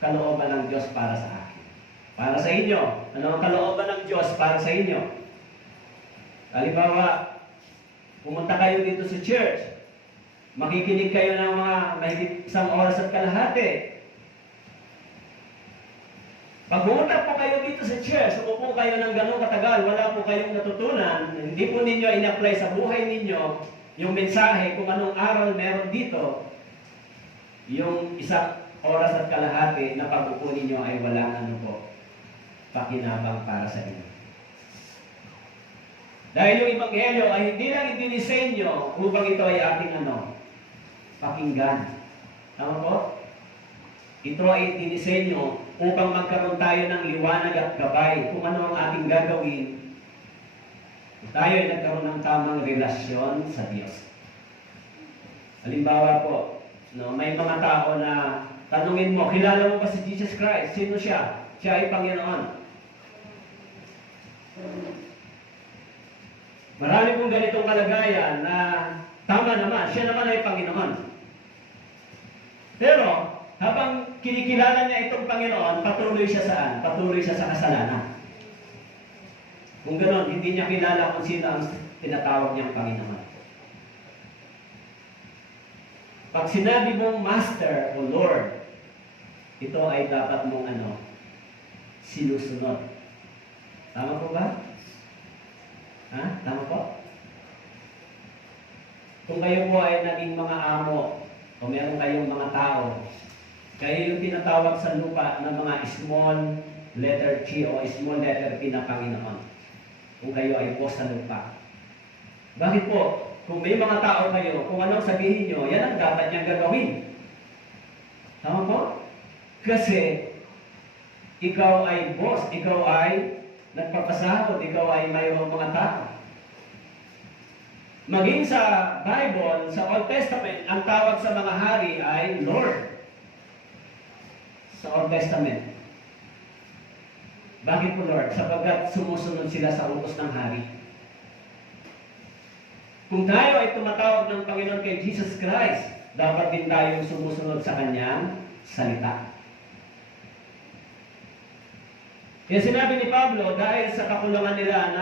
kalooban ng Diyos para sa akin. Para sa inyo. Ano ang kalooban ng Diyos para sa inyo? Halimbawa, pumunta kayo dito sa church, makikinig kayo ng mga mahigit 1 oras at kalahati. Pag pumunta po kayo dito sa church, umupo kayo ng ganun katagal, wala po kayong natutunan, hindi po ninyo in-apply sa buhay ninyo yung mensahe kung anong aral meron dito, yung 1 oras at kalahati na pag-upo ninyo ay walang ano po, pakinabang para sa inyo. Dahil yung Ebanghelyo ay hindi lang idinisenyo upang ito ay ating pakinggan. Tama po? Ito ay dinisenyo upang magkaroon tayo ng liwanag at gabay kung ano ang ating gagawin. Tayo ay nagkaroon ng tamang relasyon sa Diyos. Halimbawa po, may mga tao na tanungin mo, kilala mo ba si Jesus Christ? Sino siya? Siya ay Panginoon. Marami pong ganitong kalagayan na tama naman, siya naman ay Panginoon. Pero, habang kinikilala niya itong Panginoon, patuloy siya saan? Patuloy siya sa kasalanan. Kung gano'n, hindi niya kilala kung sino ang tinatawag niyang Panginoon. Pag sinabi mong Master o Lord, ito ay dapat mong sinusunod. Tama po ba? Ha? Tama po? Kung kayo po ay naging mga amo o meron kayong mga tao, kayo yung tinatawag sa lupa ng mga small letter G o small letter P na Panginoon. Kung kayo ay boss sa lupa. Bakit po? Kung may mga tao kayo, kung anong sabihin nyo, yan ang dapat niyang gagawin. Tama po? Kasi ikaw ay boss, ikaw ay nagpapasahod, ikaw ay mayroong mga tao. Maging sa Bible, sa Old Testament, ang tawag sa mga hari ay Lord. Sa Old Testament. Bakit po Lord? Sapagkat sumusunod sila sa utos ng hari. Kung tayo ay tumatawag ng Panginoon kay Jesus Christ, dapat din tayong sumusunod sa Kanyang salita. Kaya sinabi ni Pablo, dahil sa kakulangan nila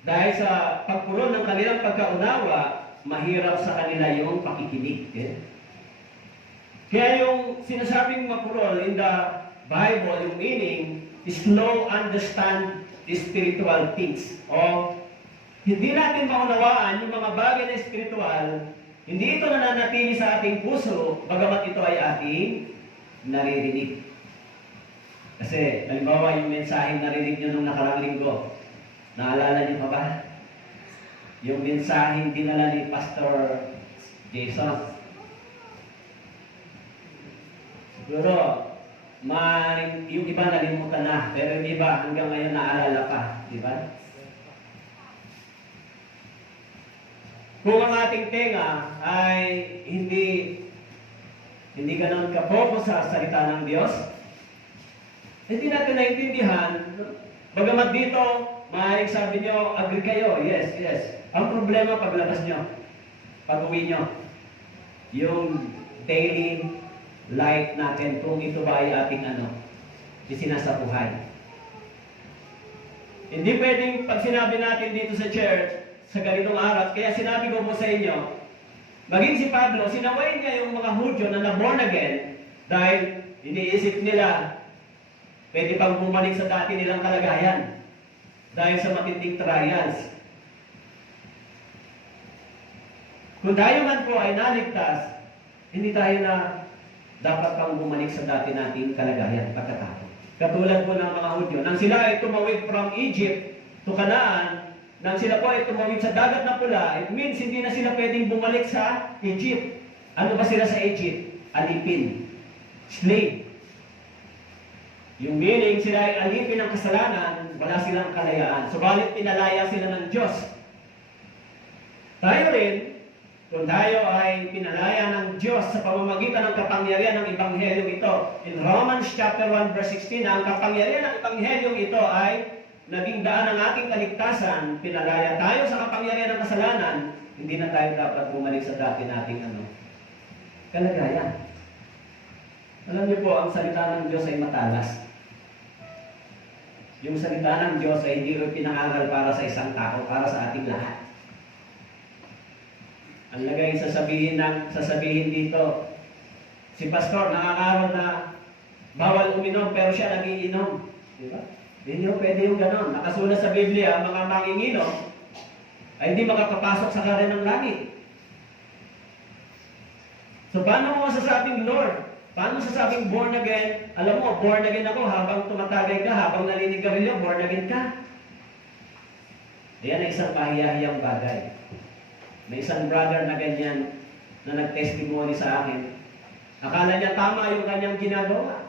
dahil sa pagpuron ng kanilang pagkaunawa, mahirap sa kanila yung pakikinig. Kaya yung sinasabing mapurol in the Bible, yung meaning, slow understand the spiritual things. O, hindi natin maunawaan yung mga bagay na spiritual, hindi ito nananatili sa ating puso, bagamat ito ay ating naririnig. Kasi, halimbawa, yung mensaheng narinig nyo nung nakarang linggo, naalala niyo pa ba? Yung mensaheng dinala ni Pastor Jason. Siguro, yung iba nalimutan na, pero yung iba hanggang ngayon naalala pa, di ba? Kung ang ating tenga ay hindi ganun ka-focus sa salita ng Diyos, hindi natin naintindihan. Bagamat dito, maaaring sabi nyo, agree kayo, yes, yes. Ang problema paglabas nyo, pag-uwi nyo, yung daily life natin, kung ito ba ay ating isinasabuhay. Hindi pwedeng pag sinabi natin dito sa church, sa ganitong araw, kaya sinabi ko po sa inyo, maging si Pablo, sinaway niya yung mga Hudyo na na-born again dahil iniisip nila, pwede pang bumalik sa dati nilang kalagayan dahil sa matinding trials. Kung tayo man po ay naligtas, hindi tayo na dapat pang bumalik sa dati nating kalagayan pagkatapos. Katulad po ng mga Hudyo, nang sila ay tumawid from Egypt to Canaan, nang sila po ay tumawid sa dagat na pula, it means hindi na sila pwedeng bumalik sa Egypt. Ano ba sila sa Egypt? Alipin. Slave. Yung meaning, sila ay alipin ng kasalanan, wala silang kalayaan. Subalit pinalaya sila ng Diyos. Tayo rin, kung tayo ay pinalaya ng Diyos sa pamamagitan ng kapangyarihan ng Ebanghelyo ito, in Romans chapter 1 verse 16, ang kapangyarihan ng Ebanghelyo ito ay naging daan ng ating kaligtasan, pinalaya tayo sa kapangyarihan ng kasalanan, hindi na tayo dapat bumalik sa dati nating kalagayan. Alam niyo po, ang salita ng Diyos ay matalas. Yung salita ng Diyos ay hindi rin pinangaral para sa isang tao, para sa ating lahat. Ang lagay sasabihin dito, si pastor nakakaroon na bawal uminom pero siya nagiinom. Di ba? Hindi pwede yung ganon. Nakasulat sa Biblia, mga manginginom ay hindi makakapasok sa kare ng langit. So paano mo masasabing Lord? Paano masasabing born again? Alam mo, born again ako habang tumatagay ka, habang naninigarilyo, born again ka. Ayan ay isang mahiyahiyang bagay. May isang brother na ganyan na nag-testimony sa akin. Akala niya tama yung kanyang ginagawa.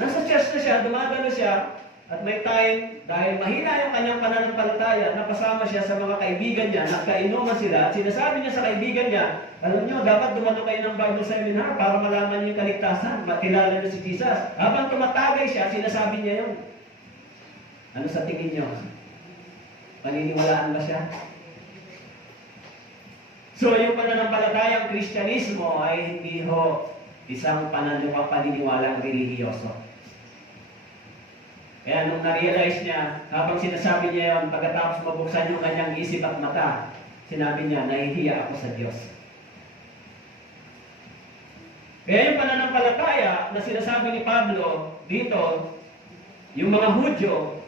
Nasa church na siya, dumadalo siya, at may time, dahil mahina yung kanyang pananampalataya, napasama siya sa mga kaibigan niya, nagkainuman sila, at sinasabi niya sa kaibigan niya, alam niyo, dapat dumalo kayo ng Bible seminar para malaman niyo yung kaligtasan, makilala niyo si Jesus. Habang tumatagay siya, sinasabi niya yun. Ano sa tingin niyo? Paniniwalaan ba siya? So, yung pananampalatayang Kristyanismo ay hindi ho Isang paniniwalang relihiyoso. Kaya nung na-realize niya, habang sinasabi niya yun, pagkatapos mabuksan yung kanyang isip at mata, sinabi niya, nahihiya ako sa Diyos. Kaya yung pananampalataya na sinasabi ni Pablo dito, yung mga Hudyo,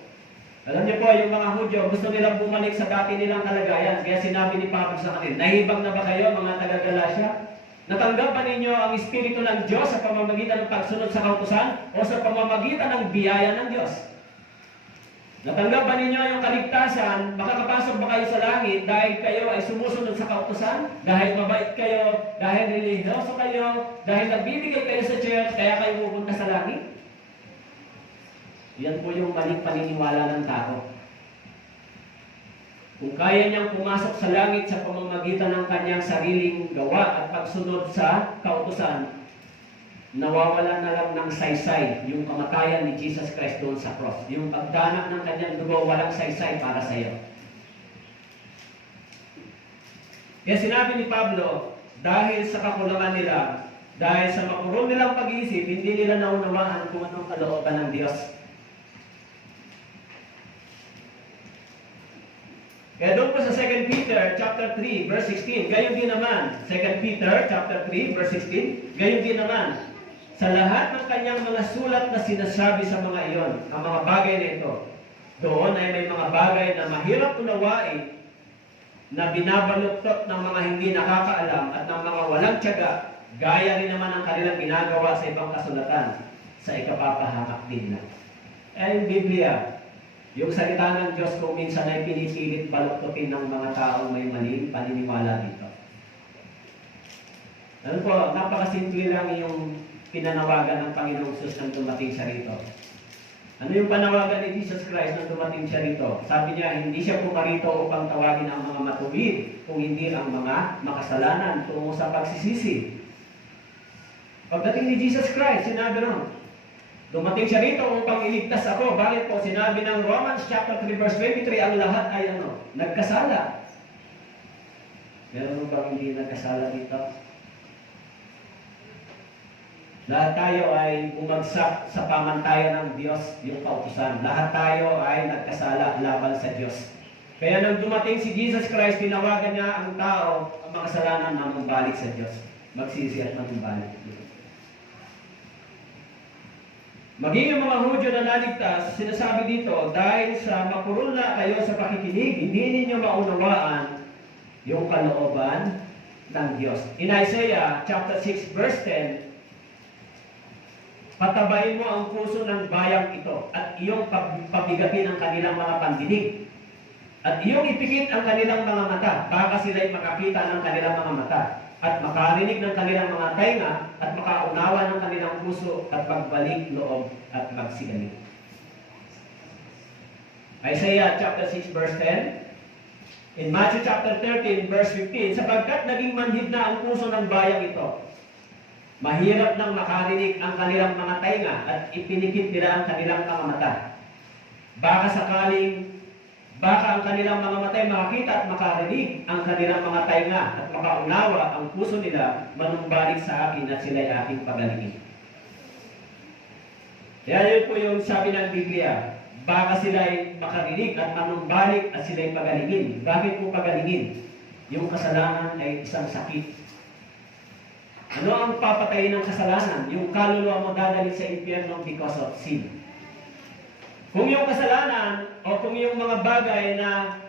alam niyo po, yung mga Hudyo, gusto nilang bumalik sa dati nilang kalagayan. Kaya sinabi ni Pablo sa kanila, nahibang na ba kayo mga taga-Galasya? Natanggap ba ninyo ang Espiritu ng Diyos sa pamamagitan ng pagsunod sa kautusan o sa pamamagitan ng biyaya ng Diyos? Natanggap ba ninyo yung kaligtasan? Makakapasok ba kayo sa langit dahil kayo ay sumusunod sa kautusan? Dahil mabait kayo? Dahil religyoso kayo? Dahil nagbibigay kayo sa church kaya kayo pupunta sa langit? Yan po yung maling paniniwala ng tao. Kung kaya niyang pumasok sa langit sa pamamagitan ng kanyang sariling gawa at pagsunod sa kautusan, nawawala na lang ng saysay yung kamatayan ni Jesus Christ doon sa cross. Yung pagdanak ng kanyang dugo, walang saysay para sa iyo. Kaya sinabi ni Pablo, dahil sa kakulangan nila, dahil sa makurong nilang pag-iisip, hindi nila naunawaan kung anong kalooban ng Diyos. Kaya doon po sa 2 Peter chapter 3 verse 16, gayon din naman. 2 Peter chapter 3 verse 16, gayon din naman. Sa lahat ng kanyang mga sulat na sinasabi sa mga iyon, ang mga bagay na ito, doon ay may mga bagay na mahirap unawain, na binabaluktot ng mga hindi nakakaalam at ng mga walang tiyaga, gaya rin naman ang kanilang ginagawa sa ibang kasulatan, sa ikapapahamak din na. Yung Biblia, yung salita ng Diyos kung minsan ay pinipilit baluktutin ng mga taong may maling paniniwala dito. Ano po, napakasimple lang yung pinanawagan ng Panginoong Jesus nang dumating siya rito. Ano yung panawagan ni Jesus Christ nang dumating siya rito? Sabi niya, hindi siya pumarito upang tawagin ang mga matuwid, kung hindi ang mga makasalanan tungo sa pagsisisi. Pagdating ni Jesus Christ, sinabi ron, dumating siya rito upang iligtas ako. Bakit po? Sinabi ng Romans chapter 3 verse 23, ang lahat ay nagkasala. Meron bang hindi nagkasala dito? Lahat tayo ay bumagsak sa pamantayan ng Diyos, yung kautusan. Lahat tayo ay nagkasala laban sa Diyos. Kaya nang dumating si Jesus Christ, tinawagan niya ang tao, ang makasalanan na magbalik sa Diyos. Magsisi at magbalik. Maging yung mga Hudyo na naligtas, sinasabi dito, dahil sa makurul na kayo sa pakikinig, hindi ninyo maunawaan yung kalooban ng Diyos. In Isaiah chapter 6 verse 10, patabain mo ang puso ng bayang ito at iyong pabigatin ang kanilang mga pandinig. At iyong ipikit ang kanilang mga mata, baka sila'y makakita ng kanilang mga mata at makarinig ng kanilang mga tainga at makaunawa ng kanilang puso at magbalik loob at magsigaling. Isaiah chapter 6 verse 10. In Matthew chapter 13 verse 15, sapagkat naging manhid na ang puso ng bayang ito, mahirap nang makarinig ang kanilang mga tainga at ipinikit nila ang kanilang mga mata. Baka ang kanilang mga mata ay makakita at makarinig ang kanilang mga tainga at makaunawa ang puso nila manumbalik sa akin at sila'y aking pagalingin. Kaya yun po yung sabi ng Biblia, baka sila'y makarinig at manumbalik at sila'y pagalingin. Bakit po pagalingin? Yung kasalanan ay isang sakit. Ano ang papatayin ng kasalanan? Yung kaluluwa mo dadalhin sa impyerno because of sin. Kung yung kasalanan o kung yung mga bagay na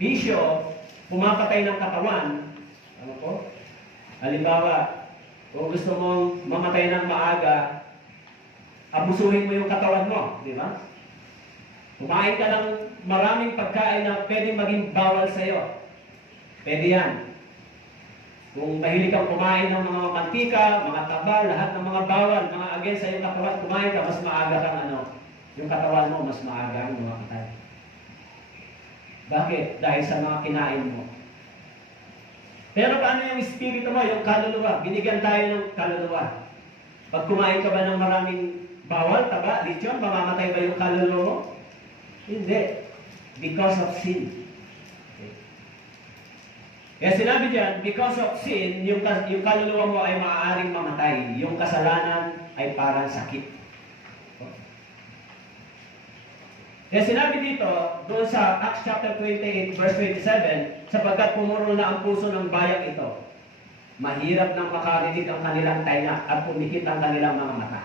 bisyo pumapatay ng katawan, ano po? Halimbawa, kung gusto mong mamatay ng maaga, abusuhin mo yung katawan mo, di ba? Kumain ka ng maraming pagkain na pwedeng maging bawal sa iyo. Pwede yan. Kung mahilig kang kumain ng mga mantika, mga taba, lahat ng mga bawal, mga against sa iyong katawan, kumain ka, mas maaga kang yung katawan mo, mas maaga ang mamatay. Bakit? Dahil sa mga kinain mo. Pero paano yung espiritu mo, yung kaluluwa? Binigyan tayo ng kaluluwa. Pag kumain ka ba ng maraming bawal, taba, lechon, mamamatay ba yung kaluluwa mo? Hindi. Because of sin. Okay. Kaya sinabi diyan, because of sin, yung kaluluwa mo ay maaaring mamatay. Yung kasalanan ay parang sakit. Kaya sinabi dito, doon sa Acts chapter 28, verse 27, sapagkat pumurol na ang puso ng bayang ito, mahirap nang makarinig ang kanilang tainga at pumikit ang kanilang mga mata.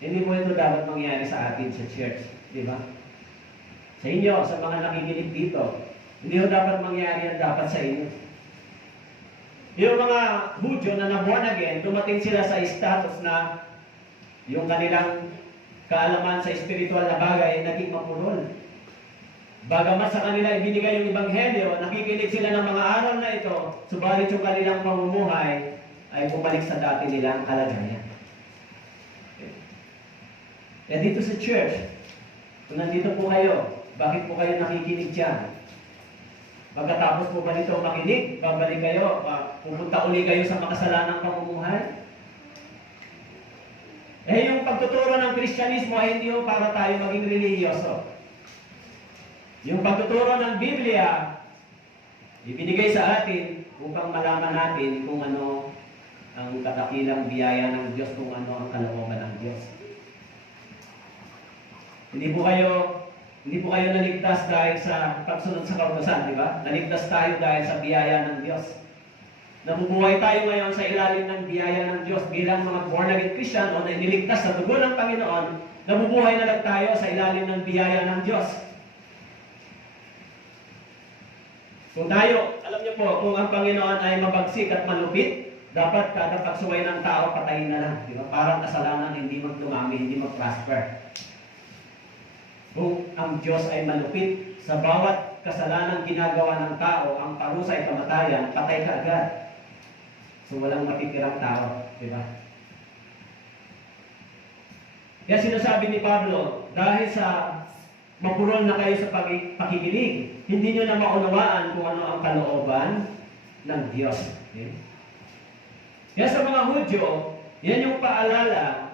Hindi po ito dapat mangyari sa atin sa church, di ba? Sa inyo, sa mga nakikinig dito, hindi ho dapat mangyari yan dapat sa inyo. Yung mga Hudyo na na-born again, dumating sila sa status na yung kanilang kaalaman sa spiritual na bagay ay naging mapurol. Bagamat sa kanila ibinigay yung Ebanghelyo, nakikinig sila ng mga aral na ito, subalit yung kanilang pamumuhay ay bumalik sa dati nilang kalagayan. Kaya dito sa church, kung nandito po kayo, bakit po kayo nakikinig dyan? Pagkatapos po ba nito makinig, babalik kayo, pupunta uli kayo sa makasalanang pamumuhay? Yung pagtuturo ng Kristyanismo ay hindi ho para tayo maging relihiyoso. Yung pagtuturo ng Biblia, ibinigay sa atin upang malaman natin kung ano ang katakilang biyaya ng Diyos, kung ano ang kalooban ng Diyos. Hindi po kayo naligtas dahil sa pagsunod sa kautusan, di ba? Naligtas tayo dahil sa biyaya ng Diyos. Nabubuhay tayo ngayon sa ilalim ng biyaya ng Diyos bilang mga born-again Christian o na iniligtas sa dugo ng Panginoon, nabubuhay na lang tayo sa ilalim ng biyaya ng Diyos. Kung tayo, alam niyo po, kung ang Panginoon ay mabagsik at malupit, dapat kada pagsuway ng tao patayin na lang. Di ba? Parang kasalanan hindi magdumami, hindi mag-prosper. Kung ang Diyos ay malupit, sa bawat kasalanang ginagawa ng tao, ang parusa ay kamatayan, patay ka agad. So walang matitirang tao, di ba? Kaya sinasabi ni Pablo, dahil sa mapurol na kayo sa pakikinig, hindi nyo na maunawaan kung ano ang kalooban ng Diyos. Okay? Kaya sa mga Hudyo, yan yung paalala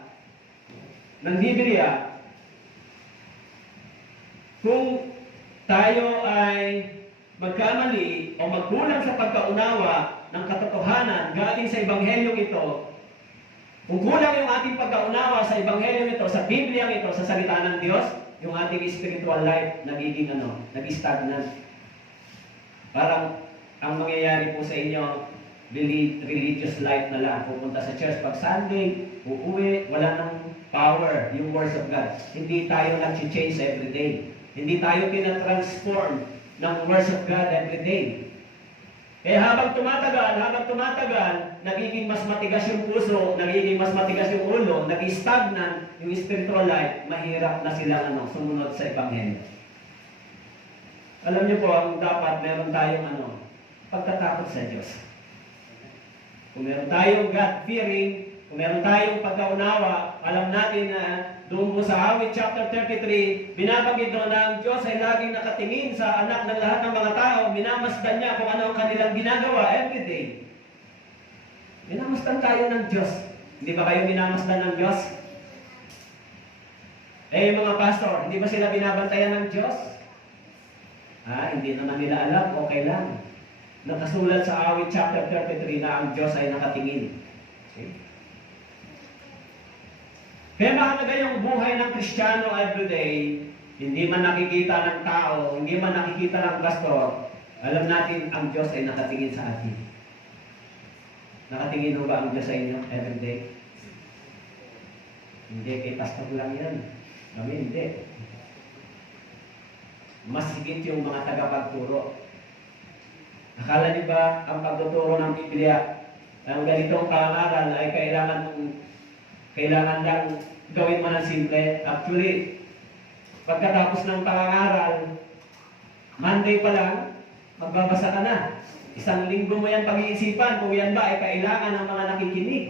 ng Biblia. Kung tayo ay magkamali o magkulang sa pagkaunawa ng katotohanan galing sa Ebanghelyong ito, kung kulang yung ating pagkaunawa sa Ebanghelyong ito, sa Biblia ito, sa salita ng Diyos, yung ating spiritual life nagiging nag-stagnant. Parang ang mangyayari po sa inyo, religious life na lang. Pupunta sa church pag Sunday, uuwi, wala nang power yung words of God. Hindi tayo nag-change every day. Hindi tayo tinatransform ng words of God every day. Kaya habang tumatagal, nagiging mas matigas yung puso, nagiging mas matigas yung ulo, nag-stagnant yung spiritual life, mahirap na silang sumunod sa Ebanghelyo. Alam niyo po, ang dapat meron tayong pagkatakot sa Diyos. Kung meron tayong God-fearing, kung meron tayong pagkaunawa, alam natin na doon po sa Awit chapter 33, binabanggit doon na ang Diyos ay laging nakatingin sa anak ng lahat ng mga tao, minamasdan niya kung ano ang kanilang ginagawa every day. Minamasdan tayo ng Diyos. Hindi ba kayo minamasdan ng Diyos? Yung mga pastor, hindi ba sila binabantayan ng Diyos? Hindi naman nila alam, okay lang. Nakasulat sa Awit chapter 33 na ang Diyos ay nakatingin. Okay? Kaya mahalaga yung buhay ng Kristiyano everyday, hindi man nakikita ng tao, hindi man nakikita ng pastor, alam natin ang Diyos ay nakatingin sa atin. Nakatingin ba ang Diyos sa inyo everyday? Hindi, kay pastor lang yan. Kami hindi. Mas higit yung mga tagapagturo. Akala niyo ba ang pagtuturo ng Biblia, ang ganitong pangaral ay kailangan lang gawin mo ng simple? Actually, pagkatapos ng pangaral, Monday pa lang, magbabasa ka na. Isang linggo mo yan pag-iisipan kung yan ba ay kailangan ng mga nakikinig.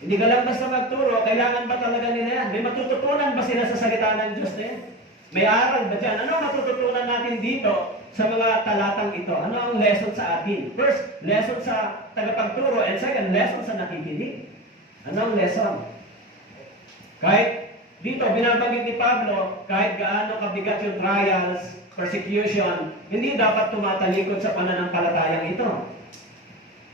Hindi ka lang basta magturo, kailangan ba talaga nila yan? May matututunan ba sila sa salita ng Diyos na yan? May aral ba dyan? Ano ang matututunan natin dito sa mga talatang ito? Ano ang lesson sa atin? First, lesson sa tagapagturo, and second, lesson sa nakikinig. Ano ang lesson? Kahit dito, binabanggit ni Pablo, kahit gaano kabigat yung trials, persecution, hindi dapat tumatalikod sa pananampalatayang ito.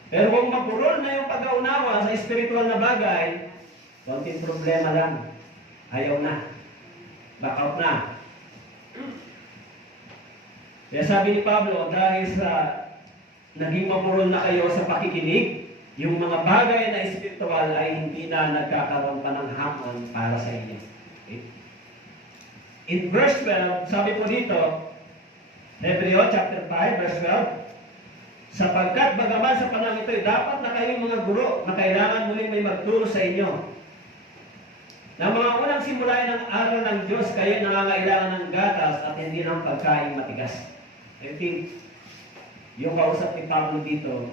Pero kung mapurol na yung pag-aunawa sa spiritual na bagay, konting problema lang. Ayaw na. Back out na. Kaya sabi ni Pablo, dahil sa naging mapurol na kayo sa pakikinig, yung mga bagay na spiritual ay hindi na nagkakaroon pa ng hamon para sa inyo. Okay? In verse 12, sabi po dito, Hebreo chapter 5, verse 12, sapagkat bagaman sa panahon ito, dapat na kayong mga guro na kailangan muling may magturo sa inyo. Na mga unang simulain ng aral ng Diyos, kayo nangangailangan ng gatas at hindi ng pagkain matigas. I think, yung kausap ni Pablo dito,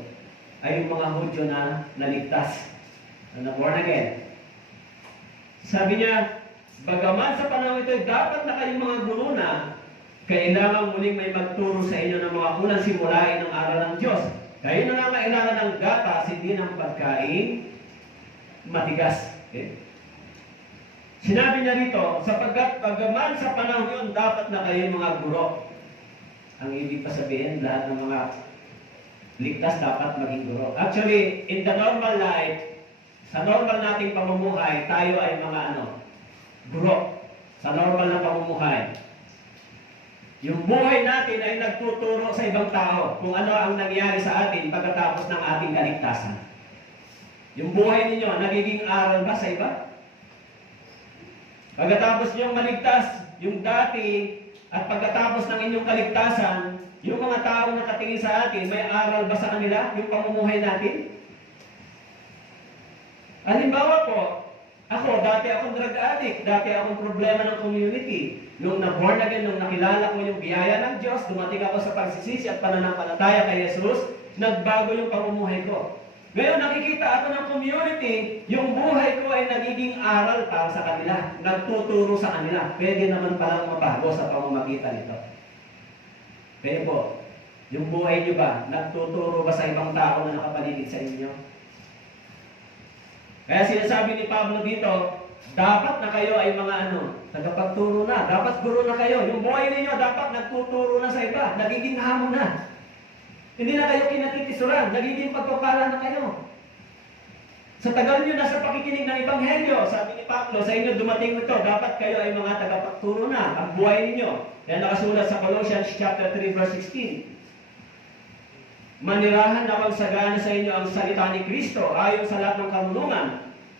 ay yung mga Hudyo na naligtas, na born again. Sabi niya, bagaman sa panahon ito, dapat na kayong mga guro na kailangan muling may magturo sa inyo ng mga unang simulain ng aral ng Diyos. Kayo nangangailangan ng gatas, hindi ng pagkain matigas. Okay? Sinabi niya rito, sapagkat bagaman sa panahon yun, dapat na kayo mga guro. Ang ibig pa sabihin, lahat ng mga ligtas dapat maging guro. Actually, in the normal life, sa normal nating pamumuhay, tayo ay mga guro. Sa normal na pamumuhay. Yung buhay natin ay nagtuturo sa ibang tao kung ano ang nangyari sa atin pagkatapos ng ating kaligtasan. Yung buhay ninyo, nagiging aral ba sa iba? Pagkatapos niyong maligtas, yung dati, at pagkatapos ng inyong kaligtasan, yung mga taong nakatingin sa atin, may aral ba sa kanila yung pamumuhay natin? Halimbawa po, dati akong drug addict, dati akong problema ng community. Nung na-born again, nung nakilala ko yung biyaya ng Diyos, dumating ako sa pagsisisi at pananampalataya kay Jesus, nagbago yung pamumuhay ko. Ngayon nakikita ako ng community, yung buhay ko ay nagiging aral para sa kanila, nagtuturo sa kanila. Pwede naman palang mabago sa pamamagitan nito. Kaya po, yung buhay niyo ba, nagtuturo ba sa ibang tao na nakapaligid sa inyo? Kaya sinasabi ni Pablo dito, dapat na kayo ay mga tagapagturo na. Dapat guro na kayo. Yung buhay ninyo dapat nagtuturo na sa iba. Nagiging hamon na. Hindi na kayo kinatitisuran. Nagiging pagpapala na kayo. Sa tagal nyo na sa pakikinig ng Ebanghelyo, sabi ni Pablo, sa inyo dumating ito, dapat kayo ay mga tagapagturo na. Ang buhay ninyo. Kaya nakasulat sa Colossians chapter 3 verse 16. Manirahan na magsagana sa inyo ang salita ni Kristo ayon sa lahat ng karunungan.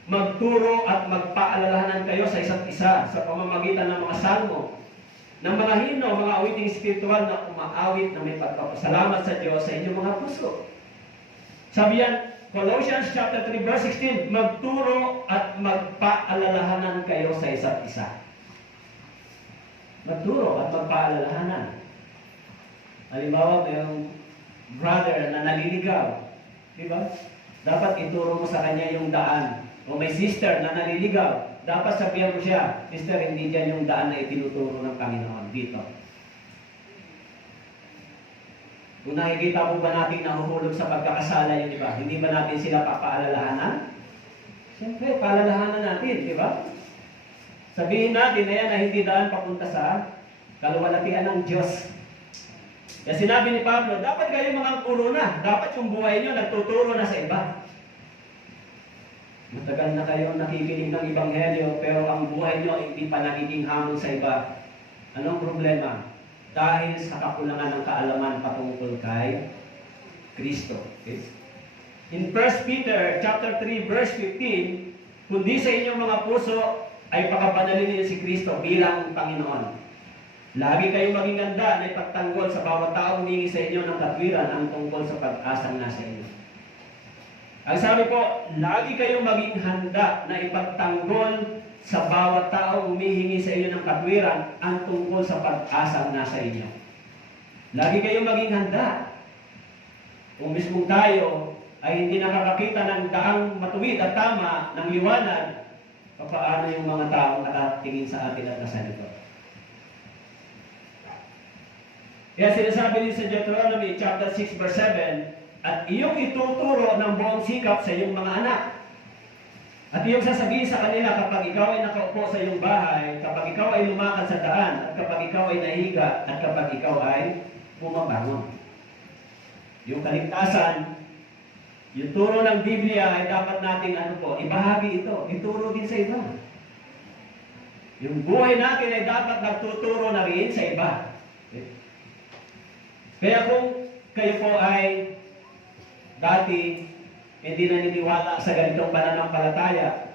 Magturo at magpaalalahanan kayo sa isa't isa sa pamamagitan ng mga salmo, ng mga himno, mga awiting spiritual na umaawit na may pagpapasalamat sa Diyos sa inyong mga puso. Sabi yan, Colossians chapter 3 verse 16, magturo at magpaalalahanan kayo sa isa't isa. Magturo at magpaalalahanan. Halimbawa, mayroong brother na naliligaw. Diba? Dapat ituro mo sa kanya yung daan. O may sister na naliligaw. Dapat sabihan mo siya, sister, hindi dyan yung daan na itinuturo ng Panginoon dito. Kung nakikita mo ba natin nahuhulog sa pagkakasala yung iba, hindi ba natin sila papaalalahanan? Siyempre, paalalahanan natin, di ba? Sabihin natin na yan na hindi daan papunta sa kaluwalhatian ng Diyos. Kaya sinabi ni Pablo, dapat kayo mga guro na. Dapat yung buhay nyo nagtuturo na sa iba. Matagal na kayo nakikinig ng Ebanghelyo, pero ang buhay nyo hindi pa nagiging hamon sa iba. Anong problema? Dahil sa kakulangan ng kaalaman patungkol kay Kristo. Okay? In 1 Peter chapter 3 verse 15, kundi sa inyong mga puso ay pakabanalin niyo si Kristo bilang Panginoon. Lagi kayong maging ganda na ipagtanggol sa bawat taong humingi sa inyo ng katwiran ang tungkol sa pag-asang nasa inyo. Ang sabi po, lagi kayong maging handa na ipagtanggol sa bawat taong humihingi sa inyo ng katwiran ang tungkol sa pag-asang nasa inyo. Lagi kayong maging handa. Kung mismo tayo ay hindi nakakakita ng daang matuwid at tama ng liwanag, paano yung mga taong nakatingin sa atin at nasa likod? Kaya sinasabi din sa Deuteronomy chapter 6 verse 7, at iyong ituturo ng buong sikap sa iyong mga anak. At iyong sasabihin sa kanila kapag ikaw ay nakaupo sa iyong bahay, kapag ikaw ay lumakad sa daan, at kapag ikaw ay nahiga, at kapag ikaw ay bumabangon. Yung kaligtasan, yung turo ng Biblia ay dapat nating ibahagi ito, ituro din sa iba. Yung buhay natin ay dapat nagtuturo na rin sa iba. Kaya kung kayo po ay dati hindi naniniwala sa ganitong pananampalataya,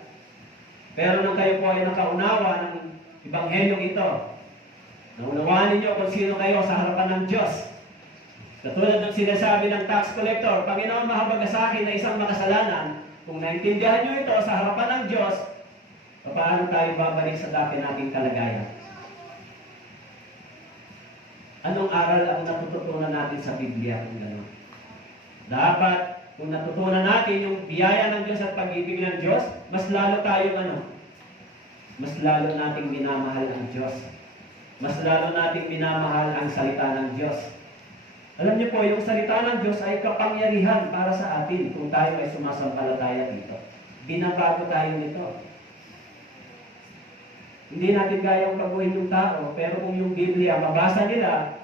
pero nung kayo po ay nakaunawa ng Ebanghelyong ito, naunawaan ninyo kung sino kayo sa harapan ng Diyos. Katulad ng sinasabi ng tax collector, Panginoon, mahabag ka sa akin na isang makasalanan. Kung naintindihan nyo ito sa harapan ng Diyos, paano tayo babalik sa dati nating kalagayan? Anong aral ang natututunan natin sa Biblia kung gano'n? Dapat, kung natutunan natin yung biyaya ng Diyos at pag-ibig ng Diyos, mas lalo tayong mas lalo nating minamahal ang Diyos. Mas lalo nating minamahal ang salita ng Diyos. Alam niyo po, yung salita ng Diyos ay kapangyarihan para sa atin kung tayo ay sumasampalataya dito. Binabago tayo nito. Hindi natin kayang baguhin yung tao, pero kung yung Biblia, mabasa nila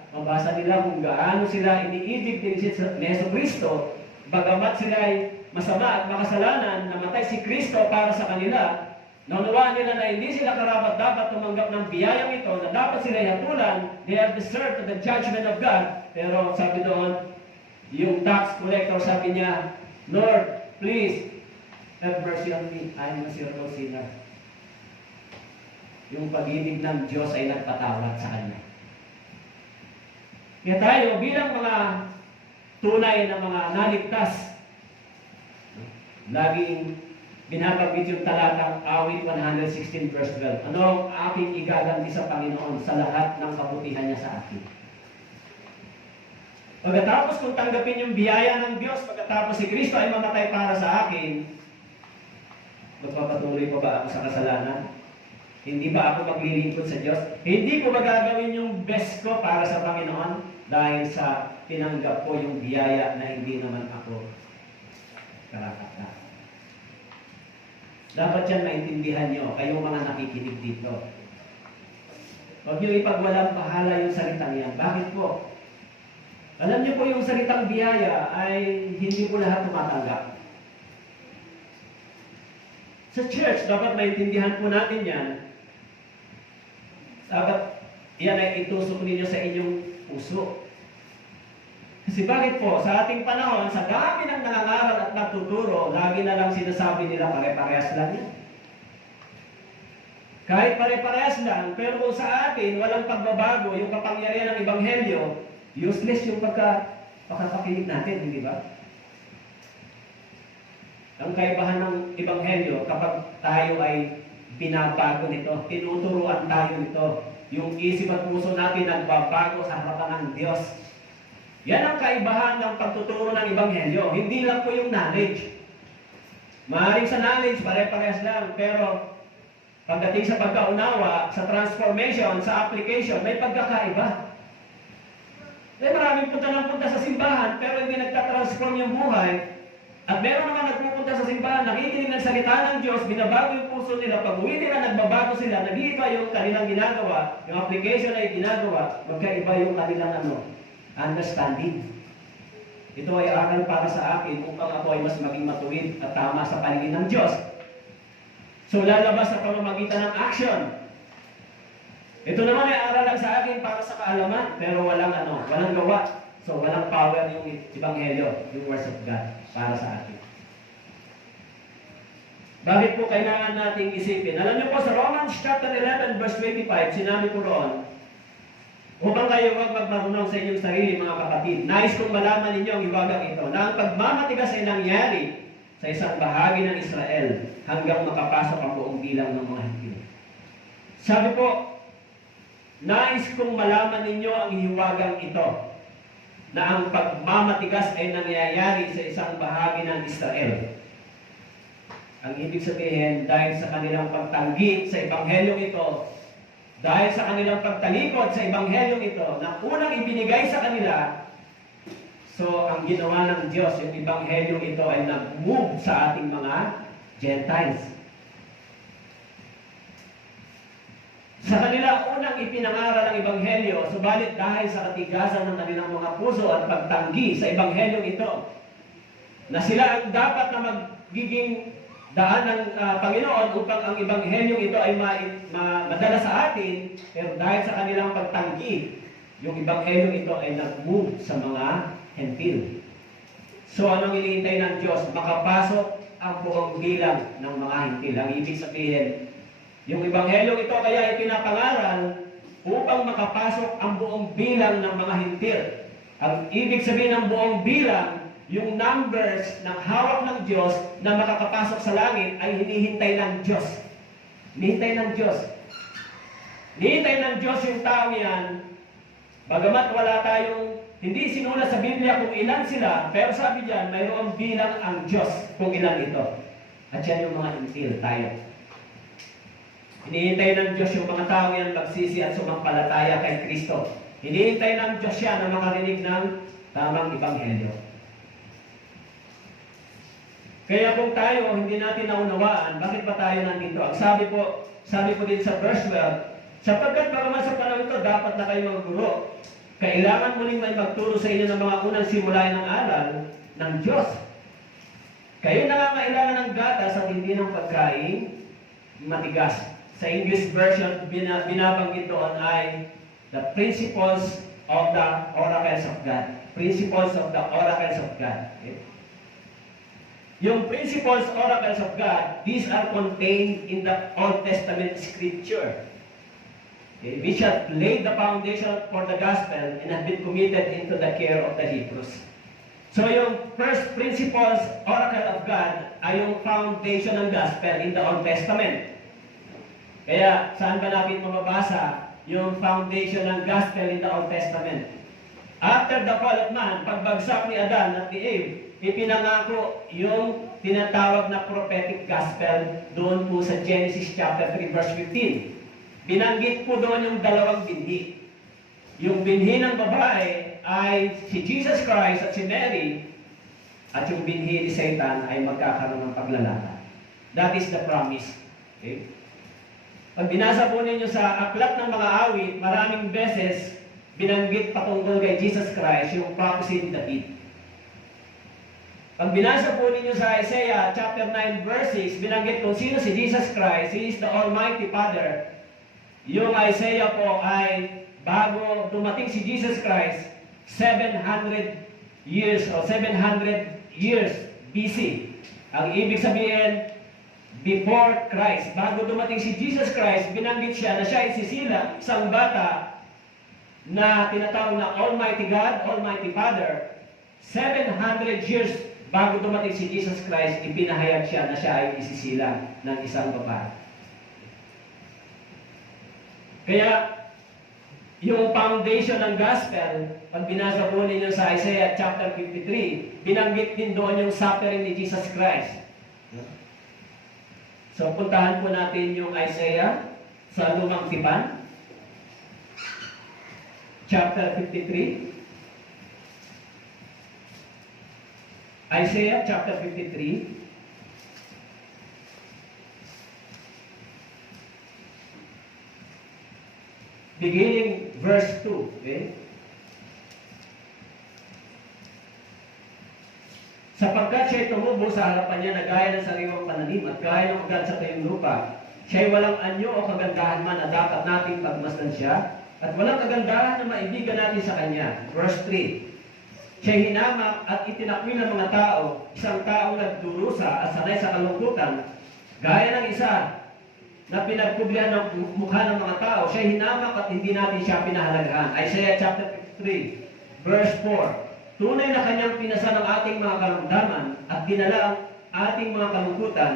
kung gaano sila iniibig ni Jesucristo, bagamat sila ay masama at makasalanan, namatay si Kristo para sa kanila, naunawaan nila na hindi sila karapat dapat tumanggap ng biyayang ito, na dapat sila hatulan, they have deserved the judgment of God. Pero sabi doon, yung tax collector sabi niya, Lord, please, have mercy on me, I am a miserable sinner. Yung pag-ibig ng Diyos ay nagpatawad sa kanya. Kaya tayo, bilang mga tunay na mga naligtas, laging binabanggit yung talatang Awit 116 verse 12. Ano ang aking igaganti sa Panginoon sa lahat ng kabutihan niya sa akin? Pagkatapos kung tanggapin yung biyaya ng Diyos, pagkatapos si Kristo ay mamatay para sa akin, magpapatuloy pa ba ako sa kasalanan? Hindi ba ako maglilingkod sa Diyos? Hindi ko ba gagawin yung best ko para sa Panginoon dahil sa tinanggap ko yung biyaya na hindi naman ako karapat-dapat? Dapat yan maintindihan nyo, kayong mga nakikinig dito. Huwag nyo ipagwalang bahala yung salitang yan. Bakit po? Alam niyo po yung salitang biyaya ay hindi po lahat tumatanggap. Sa church, dapat maintindihan po natin yan. Dapat yan ay itusok ninyo sa inyong puso. Kasi bakit po? Sa ating panahon, sa dami ng nangangaral at nagtuturo, lagi na lang sinasabi nila pare-parehas lang yan. Kahit pare-parehas lang, pero kung sa atin, walang pagbabago, yung kapangyarihan ng Ebanghelyo, useless yung pagkapakinig natin, hindi ba? Ang kaibahan ng Ebanghelyo, kapag tayo ay binabago nito, tinuturuan tayo nito, yung isip at puso natin nagbabago sa harapan ng Diyos. Yan ang kaibahan ng pagtuturo ng Ebanghelyo. Hindi lang po yung knowledge. Maaaring sa knowledge, pare-parehas lang, pero pagdating sa pagkaunawa, sa transformation, sa application, may pagkakaiba. May maraming punta sa simbahan, pero hindi nagtatransform yung buhay. At meron naman nagpupunta sa simbahan, nakikinig ng salita ng Diyos, binabago yung puso nila, pag-uwi nila, nagbabago sila, nag-iiba yung kanilang ginagawa, yung application ay ginagawa, magkaiba yung kanilang understanding. Ito ay aral para sa akin upang ako ay mas maging matuwid at tama sa paligid ng Diyos. So lalabas sa pamamagitan ng action. Ito naman ay aral lang sa akin para sa kaalaman, pero walang gawa. So walang power yung Ebanghelyo, yung words of God para sa atin. Bakit po kailangan nating isipin? Alam niyo po sa Romans chapter 11 verse 25, sinabi po roon, upang kayo huwag magmarunong sa inyong sarili, mga kapatid. Nais kong malaman ninyo ang hiwagang ito, na ang pagmamatigas ay nangyari sa isang bahagi ng Israel hanggang makapasok ang buong bilang ng mga Hudyo. Sabi po, nais kong malaman ninyo ang hiwagang ito, na ang pagmamatigas ay nangyayari sa isang bahagi ng Israel. Ang ibig sabihin, dahil sa kanilang pagtanggi sa Ebanghelyong ito, dahil sa kanilang pagtalikod sa Ebanghelyong ito, na unang ibinigay sa kanila, so ang ginawa ng Diyos, yung Ebanghelyong ito ay nag-move sa ating mga Gentiles. Sa kanila unang ipinangaral ang Ebanghelyo, subalit dahil sa katigasan ng kanilang mga puso at pagtanggi sa Ebanghelyong ito, na sila ang dapat na magiging daan ng Panginoon upang ang Ebanghelyong ito ay madala sa atin, pero dahil sa kanilang pagtanggi, yung Ebanghelyong ito ay nag-move sa mga hentil. So anong hinihintay ng Diyos? Makapasok ang buong bilang ng mga hentil. Ang ibig sabihin, yung Ebanghelyong ito kaya ipinapangaral upang makapasok ang buong bilang ng mga hentil. Ang ibig sabihin ng buong bilang, yung numbers ng hawak ng Diyos na makakapasok sa langit ay hinihintay ng Diyos. Hinihintay ng Diyos. Hinihintay ng Diyos yung tao yan. Bagamat wala tayong, hindi sinulat sa Biblia kung ilan sila, pero sabi diyan, mayroong bilang ang Diyos kung ilan ito. At yan yung mga hentil, tayo. Hinihintay ng Diyos yung mga tao yan magsisi at sumampalataya kay Kristo. Hinihintay ng Diyos siya na makarinig ng tamang Ebanghelyo. Kaya kung tayo hindi natin naunawaan, bakit ba tayo nandito? Ang sabi po din sa verse 12, sapagkat bagaman sa panahon ito, dapat na kayo mga guro. Kailangan muling may magturo sa inyo ng mga unang simulayan ng aral ng Diyos. Kayo nangangailangan ng gatas at hindi ng pagkain matigas. Sa English version, binabanggit doon ay the principles of the oracles of God. Principles of the oracles of God. Okay? Yung principles, oracles of God, these are contained in the Old Testament scripture. Okay? Which have laid the foundation for the gospel and have been committed into the care of the Hebrews. So yung first principles, oracle of God, ay yung foundation ng gospel in the Old Testament. Kaya, saan ba natin mababasa yung foundation ng gospel in the Old Testament? After the fall of man, pagbagsak ni Adan at ni Eve, ipinangako yung tinatawag na prophetic gospel doon po sa Genesis chapter 3 verse 15. Binanggit po doon yung dalawang binhi. Yung binhi ng babae ay si Jesus Christ at si Mary, at yung binhi ni Satan ay magkakaroon ng paglalakad. That is the promise. Okay? Pag binasa po ninyo sa aklat ng mga awit, maraming beses binanggit patungkol kay Jesus Christ yung prophecy ni David. Pag binasa po ninyo sa Isaiah chapter 9 verse 6, binanggit kung sino si Jesus Christ. He is the Almighty Father. Yung Isaiah po ay bago dumating si Jesus Christ, 700 years BC. Ang ibig sabihin, before Christ, bago dumating si Jesus Christ, binanggit siya na siya ay sisilang isang bata na tinatawag na Almighty God, Almighty Father. 700 years bago dumating si Jesus Christ, ipinahayag siya na siya ay isisilang ng isang babae. Kaya, yung foundation ng gospel, pag binasa po ninyo sa Isaiah chapter 53, binanggit din doon yung suffering ni Jesus Christ. So, puntahan po natin yung Isaiah sa Lumang Tipan, chapter 53. Isaiah chapter 53. Beginning verse 2. Okay? Sapagkat siya'y tumubo sa harapan niya na gaya ng sariwang pananim at gaya ng ugat sa tuyong lupa. Siya'y walang anyo o kagandahan man na dapat nating pagmasdan siya, at walang kagandahan na maibigan natin sa kanya. Verse 3. Siya'y hinamak at itinakwil ng mga tao, isang taong nagdurusa at sanay sa kalungkutan, gaya ng isa na pinagkublihan ng mukha ng mga tao. Siya'y hinamak at hindi natin siya pinahalagahan. Isaiah chapter 53, verse 4. Tunay na kanyang pinasan ang ating mga karamdaman at dinala ang ating mga kalungkutan,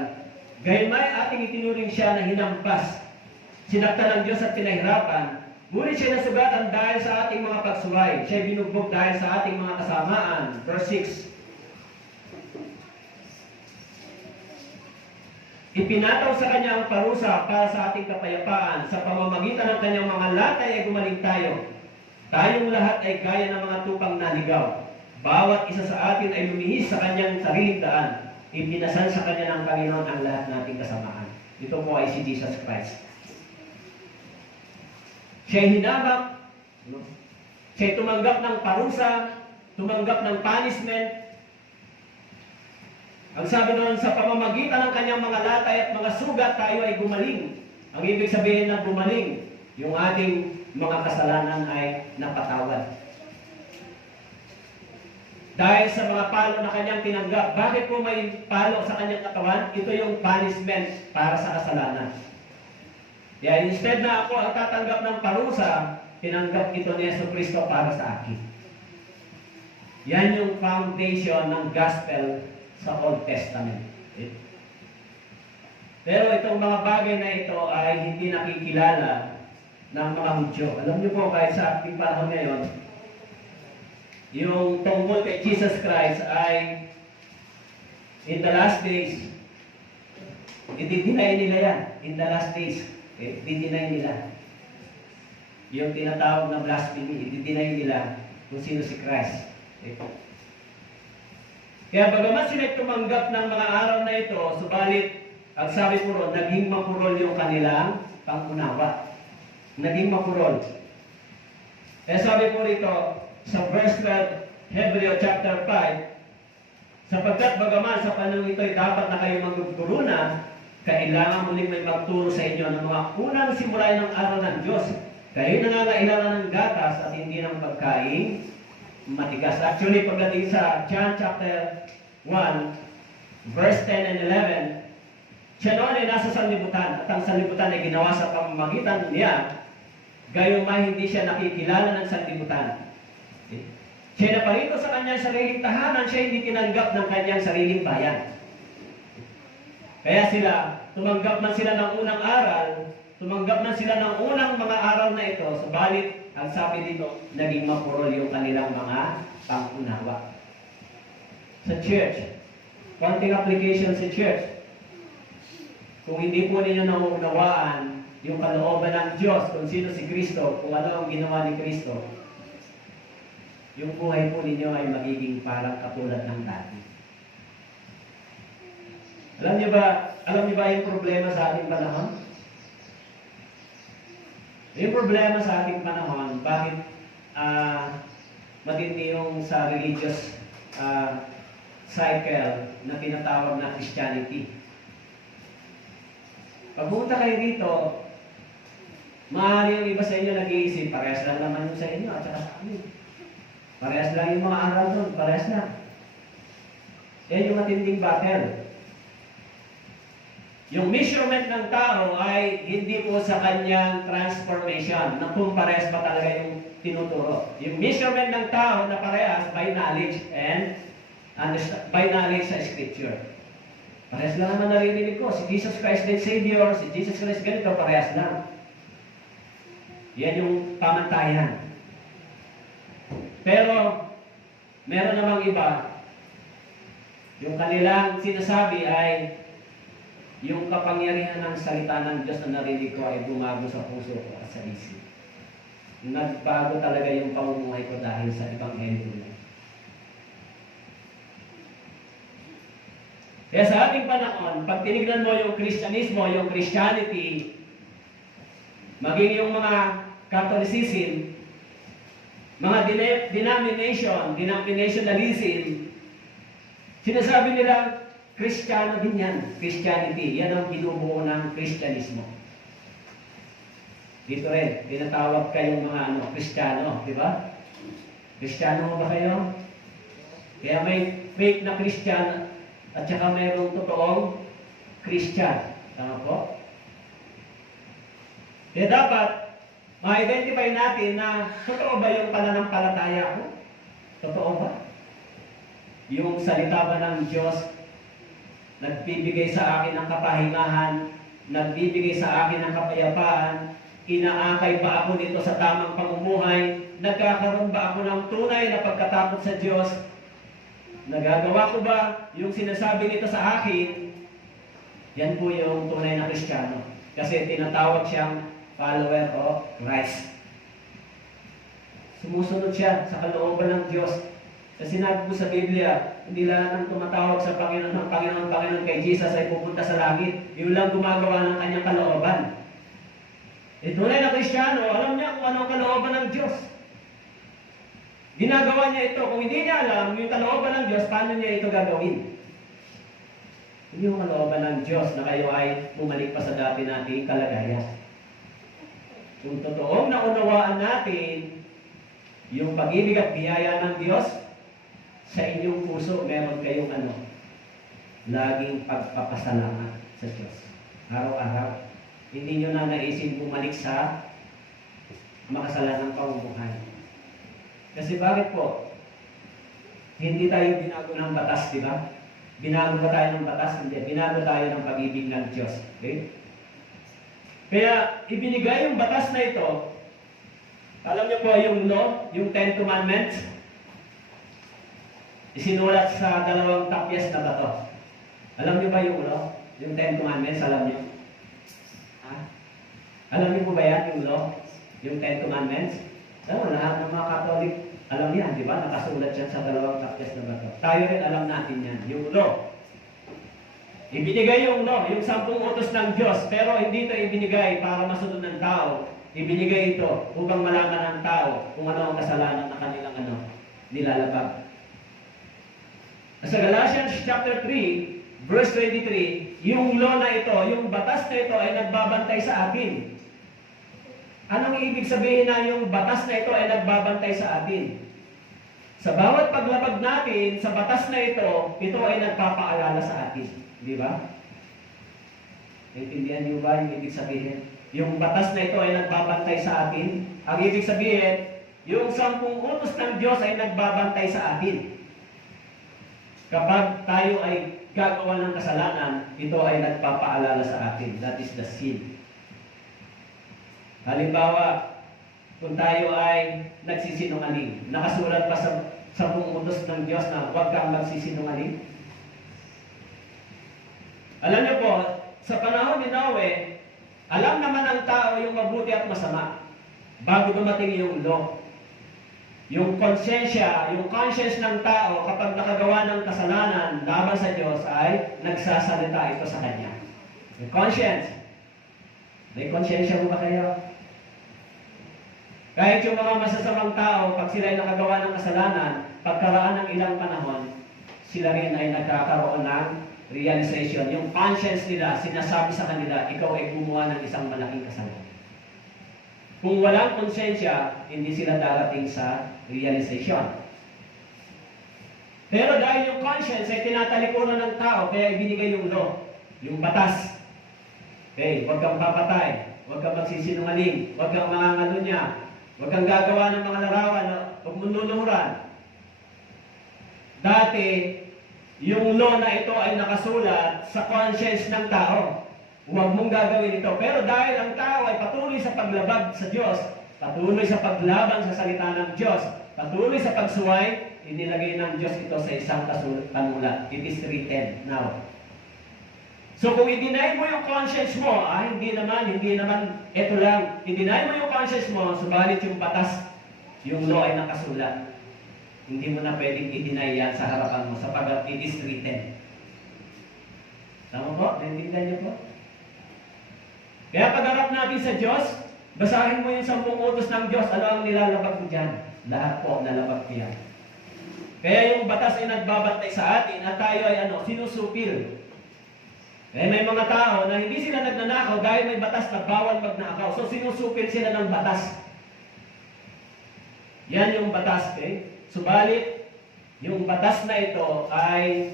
gayunmay ating itinuring siya na hinampas. Sinaktan ng Diyos at pinahirapan, ngunit siya nasugatan dahil sa ating mga pagsuway. Siya binugbog dahil sa ating mga kasamaan. Verse 6. Ipinataw sa kanya ang parusa para sa ating kapayapaan. Sa pamamagitan ng kanyang mga latay ay gumaling tayo. Tayong lahat ay gaya ng mga tupang naligaw. Bawat isa sa atin ay lumihis sa kanyang sariling daan. Ipinasan sa kanya ng Panginoon ang lahat nating kasamaan. Ito po ay si Jesus Christ. Siya'y hinamak, no? Siya'y tumanggap ng parusa, tumanggap ng punishment. Ang sabi noon, sa pamamagitan ng kanyang mga latay at mga sugat, tayo ay gumaling. Ang ibig sabihin ng gumaling, yung ating mga kasalanan ay napatawad. Dahil sa mga palo na kanyang tinanggap. Bakit po may palo sa kanyang katawan? Ito yung punishment para sa kasalanan. Kaya instead na ako ang tatanggap ng parusa, tinanggap ito ni Jesucristo para sa akin. Yan yung foundation ng gospel sa Old Testament. Pero itong mga bagay na ito ay hindi nakikilala ng mga Hudyo. Alam niyo po, kahit sa ating panahon ngayon, yung tungkol kay Jesus Christ ay in the last days, i-deny nila yan. In the last days, i-deny nila. Yung tinatawag na blasphemy, i-deny nila kung sino si Christ. Kaya bagamat sila tumanggap ng mga araw na ito, subalit, ang sabi po ron, naging mapurol yung kanilang pangunawa. Naging mapurol. Kaya sabi po rito, sa verse 12, Hebreo chapter 5, sapagkat bagaman sa panahon ito ay dapat na kayo magtuturo na, kailangan muling may magturo sa inyo ng mga unang simula ng araw ng Diyos. Kayo nangangailangan ng gatas at hindi ng pagkain matigas. Actually, pagdating sa John chapter 1, verse 10 and 11, siya noon ay nasa sanlibutan at ang sanlibutan ay ginawa sa pamamagitan niya, gayon man hindi siya nakikilala ng sanlibutan. Siya naparito sa kanyang sariling tahanan, siya hindi tinanggap ng kanyang sariling bayan. Kaya sila, tumanggap man sila ng unang aral, tumanggap man sila ng unang mga aral na ito, subalit, ang sabi dito, naging mapurol yung kanilang mga pangunawa. Sa church, konting application sa church, kung hindi po ninyo nauunawaan yung kalooban ng Diyos, kung sino si Kristo, kung ano ang ginawa ni Kristo, yung buhay po ninyo ay magiging parang katulad ng dati. Alam niyo ba yung problema sa ating panahon? Yung problema sa ating panahon, bakit matindi yung sa religious cycle na tinatawag na Christianity. Pag pumunta kayo dito, maaari yung iba sa inyo nag-iisip, parehas lang naman yung sa inyo at saka sa amin. Parehas lang yung mga aral doon, parehas lang. Yan yung matinding battle. Yung measurement ng tao ay hindi po sa kanyang transformation, na kung parehas ba talaga yung tinuturo. Yung measurement ng tao na parehas by knowledge and by knowledge sa Scripture. Parehas lang naman naririnig ko, si Jesus Christ the Savior, si Jesus Christ ganito, parehas lang. Yan yung pamantayan. Pero, meron namang iba, yung kanilang sinasabi ay, yung kapangyarihan ng salita ng Diyos na narinig ko ay bumago sa puso ko at sa isip. Nagbago talaga yung pamumuhay ko dahil sa Ebanghelyo na. Kaya sa ating panahon, pag tinignan mo yung Kristyanismo, yung Christianity, maging yung mga Catholicism, mga denominationalism, sinasabi nila, Kristiyano din yan. Christianity, yan ang binubuo ng Kristyanismo. Dito rin, tinatawag kayong mga Kristiyano, di ba? Kristiyano ba kayo? Kaya may fake na Kristiyano at saka mayroong totoong Christian. Tama po? Kaya dapat, ma-identify natin na totoo ba yung pananampalataya ko? Totoo ba? Yung salita ba ng Diyos nagbibigay sa akin ng kapahingahan, nagbibigay sa akin ng kapayapaan, inaakay ba ako nito sa tamang pamumuhay, nagkakaroon ba ako ng tunay na pagkatakot sa Diyos, nagagawa ko ba yung sinasabi nito sa akin? Yan po yung tunay na Kristiyano. Kasi tinatawag siyang follower of Christ. Sumusunod siya sa kalooban ng Diyos. Kasi sinabi po sa Biblia, hindi lang nang tumatawag sa Panginoon ng Panginoon kay Jesus ay pupunta sa langit. Yun lang gumagawa ng kanyang kalooban. Tunay na Kristiyano, alam niya kung ano ang kalooban ng Diyos. Ginagawa niya ito. Kung hindi niya alam yung kalooban ng Diyos, paano niya ito gagawin? Hindi yung kalooban ng Diyos na kayo ay bumalik pa sa dati nating kalagayan. Kung totoong naunawaan natin yung pag-ibig at biyaya ng Diyos, sa inyong puso, meron kayong laging pagpapasalamat sa Diyos. Araw-araw. Hindi nyo na naisip bumalik sa makasalanang pamumuhay. Kasi bakit po? Hindi tayo binago ng batas, di ba? Binago ba tayo ng batas? Hindi. Binago tayo ng pag-ibig ng Diyos. Okay? Kaya, ibinigay yung batas na ito. Alam niyo po yung law, yung 10 Commandments, isinulat sa 2 tapyas na bato. Alam niyo ba yung law? Yung 10 Commandments, alam niyo? Alam niyo po ba yan, yung law? Yung 10 Commandments? Lahat ng mga Katolik, alam yan, di ba? Nakasulat yan sa 2 tapyas na bato. Tayo rin alam natin yan, yung law. Ibinigay yung law, yung 10 utos ng Diyos, pero hindi ito ibinigay para masunod ng tao. Ibinigay ito upang malaman ng tao kung ano ang kasalanan na kanilang nilalabag. Sa Galatians chapter 3, verse 23, yung law na ito, yung batas na ito ay nagbabantay sa atin. Anong ibig sabihin na yung batas na ito ay nagbabantay sa atin? Sa bawat paglabag natin sa batas na ito ay nagpapaalala sa atin. Di ba? Naintindihan niyo ba yung ibig sabihin? Yung batas na ito ay nagbabantay sa atin. Ang ibig sabihin, yung 10 utos ng Diyos ay nagbabantay sa atin. Kapag tayo ay gagawa ng kasalanan, ito ay nagpapaalala sa atin. That is the sin. Halimbawa, kung tayo ay nagsisinungaling, nakasulat pa sa 10 utos ng Diyos na huwag kang magsisinungaling. Alam niyo po, sa panahon ni Noe, alam naman ng tao yung mabuti at masama bago dumating yung law. Yung konsensya, yung conscience ng tao kapag nakagawa ng kasalanan laban sa Diyos ay nagsasalita ito sa Kanya. Yung conscience. May konsensya mo ba kayo? Kahit yung mga masasamang tao, pag sila ay nakagawa ng kasalanan, pagkaraan ng ilang panahon, sila rin ay nagkakaroon ng realization. Yung conscience nila, sinasabi sa kanila, ikaw ay gumawa ng isang malaking kasalanan. Kung walang konsensya, hindi sila darating sa realization. Pero dahil yung conscience ay tinatalikuran ng tao, kaya ibinigay yung law, yung batas. Okay, huwag kang papatay, huwag kang magsisinungaling, huwag kang mangangalunya, huwag kang gagawa ng mga larawan, huwag mong luluhuran. Dati, yung law na ito ay nakasulat sa conscience ng tao. Huwag mong gagawin ito. Pero dahil ang tao ay patuloy sa paglabag sa Diyos, patuloy sa paglaban sa salita ng Diyos, patuloy sa pagsuway, inilagay ng Diyos ito sa isang kanulat. It is written now. So kung i-deny mo yung conscience mo, hindi naman, ito lang, i-deny mo yung conscience mo, subalit yung batas, yung law ay nakasulat. Hindi mo na pwedeng i-deny yan sa harapan mo sapagkat it is written. Tama po? Naintindihan niyo po? Kaya pagharap natin sa Diyos, basahin mo yung 10 utos ng Diyos, ano ang nilalabag mo dyan? Lahat po nalabag ko yan. Kaya yung batas ay nagbabantay sa atin at tayo ay sinusupil. Kaya may mga tao na hindi sila nagnanakaw dahil may batas na bawal magnakaw. So sinusupil sila ng batas. Yan yung batas, okay? Subalit, yung batas na ito ay,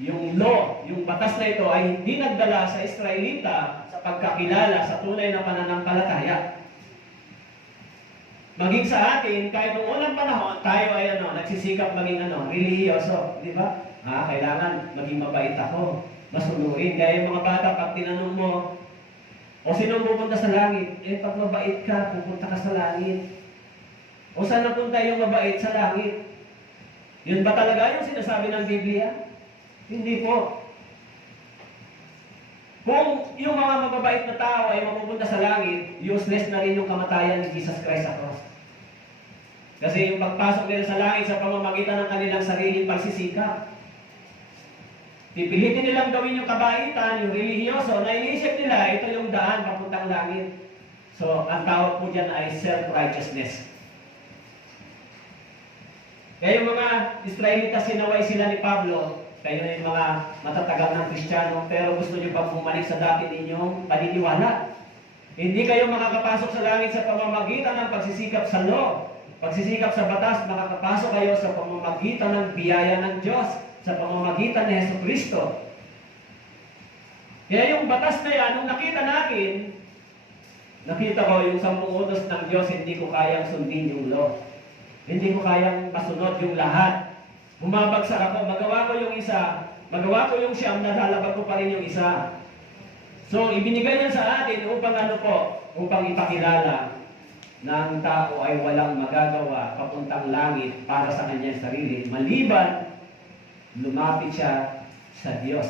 yung law, yung batas na ito ay hindi nagdala sa Israelita sa pagkakilala sa tunay na pananampalataya. Maging sa atin, kahit noong unang panahon, tayo ay nagsisikap maging relihiyoso. Di ba? Kailangan maging mabait ako. Masunurin. Kaya yung mga bata, pag tinanong mo, o sino pupunta sa langit? Pag mabait ka, pupunta ka sa langit. O saan napunta yung mabait sa langit? Yun ba talaga yung sinasabi ng Biblia? Hindi po. Kung yung mga mababait na tao ay mapupunta sa langit, useless na rin yung kamatayan ni Jesus Christ sa cross. Kasi yung pagpasok nila sa langit sa pamamagitan ng kanilang sariling pagsisikap. Pipilitin nilang gawin yung kabaitan, yung relihiyoso, na iniisip nila, ito yung daan papuntang langit. So, ang tawag po dyan ay self-righteousness. Kaya yung mga Israelita, sinaway sila ni Pablo, kayo na yung mga matatagal ng Kristiyano, pero gusto nyo pang bumalik sa dati ninyong paniniwala. Hindi kayo makakapasok sa langit sa pamamagitan ng pagsisikap sa law. Pagsisikap sa batas, makakapasok kayo sa pamamagitan ng biyaya ng Diyos, sa pamamagitan ni Jesucristo. Kaya yung batas na yan, nung nakita natin, nakita ko yung 10 utos ng Diyos, hindi ko kayang sundin yung law. Hindi ko kayang masunod yung lahat. Bumabagsak ako, magawa ko yung isa, magawa ko yung siyam, nalalabag ko pa rin yung isa. So, ibinigay yan sa atin upang upang ipakilala na ang tao ay walang magagawa papuntang langit para sa kanyang sarili, maliban lumapit siya sa Diyos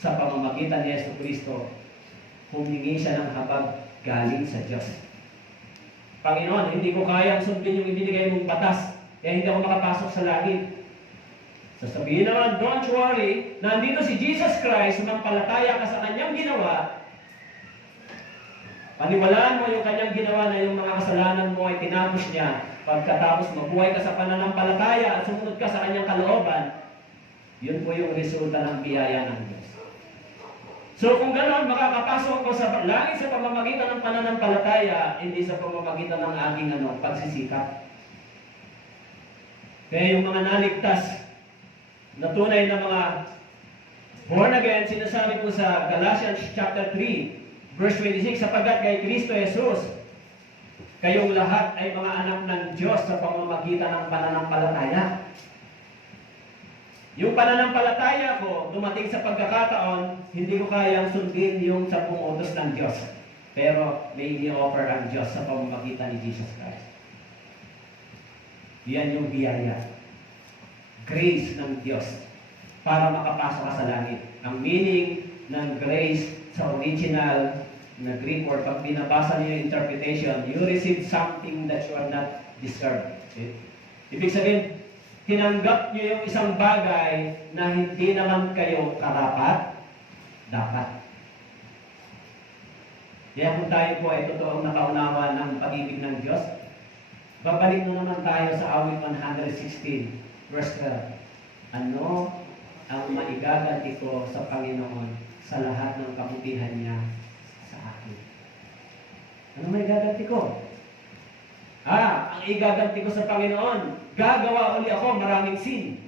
sa pamamagitan ni Jesucristo, humingi siya ng habag galing sa Diyos. Panginoon, hindi ko kayang sundin yung ibinigay mong batas, kaya hindi ako makapasok sa langit. Sasabihin naman, don't worry, nandito si Jesus Christ, sumampalataya ka sa kanyang ginawa, paniwalaan mo yung kanyang ginawa na yung mga kasalanan mo ay tinapos niya. Pagkatapos mabuhay ka sa pananampalataya at sumunod ka sa kanyang kalooban, yun po yung resulta ng biyaya ng Diyos. So kung gano'n, makakapasok ko sa langit sa pamamagitan ng pananampalataya, hindi sa pamamagitan ng aking pagsisikap. Kaya yung mga naligtas na tunay na mga born again, sinasabi po sa Galatians chapter 3, verse 26, sapagkat kay Kristo Jesus, kayong lahat ay mga anak ng Diyos sa pamamagitan ng pananampalataya. Yung pananampalataya ko, dumating sa pagkakataon, hindi ko kayang sundin yung 10 utos ng Diyos. Pero may ini-offer ang Diyos sa pamamagitan ni Jesus Christ. Yan yung biyaya. Grace ng Diyos para makapasok ka sa langit. Ang meaning ng grace sa original na Greek word, pag binabasa niyo yung interpretation, you receive something that you are not deserved. Okay? Ibig sabihin, tinanggap niyo yung isang bagay na hindi naman kayo karapat, dapat. Kaya kung tayo po ay totoong nakaunawa ng pag-ibig ng Diyos, babalik na naman tayo sa awit 116, verse 12. Ano ang maigaganti ko sa Panginoon sa lahat ng kabutihan niya sa akin? Ano maigaganti ko? Ang igaganti ko sa Panginoon, gagawa uli ako maraming sin.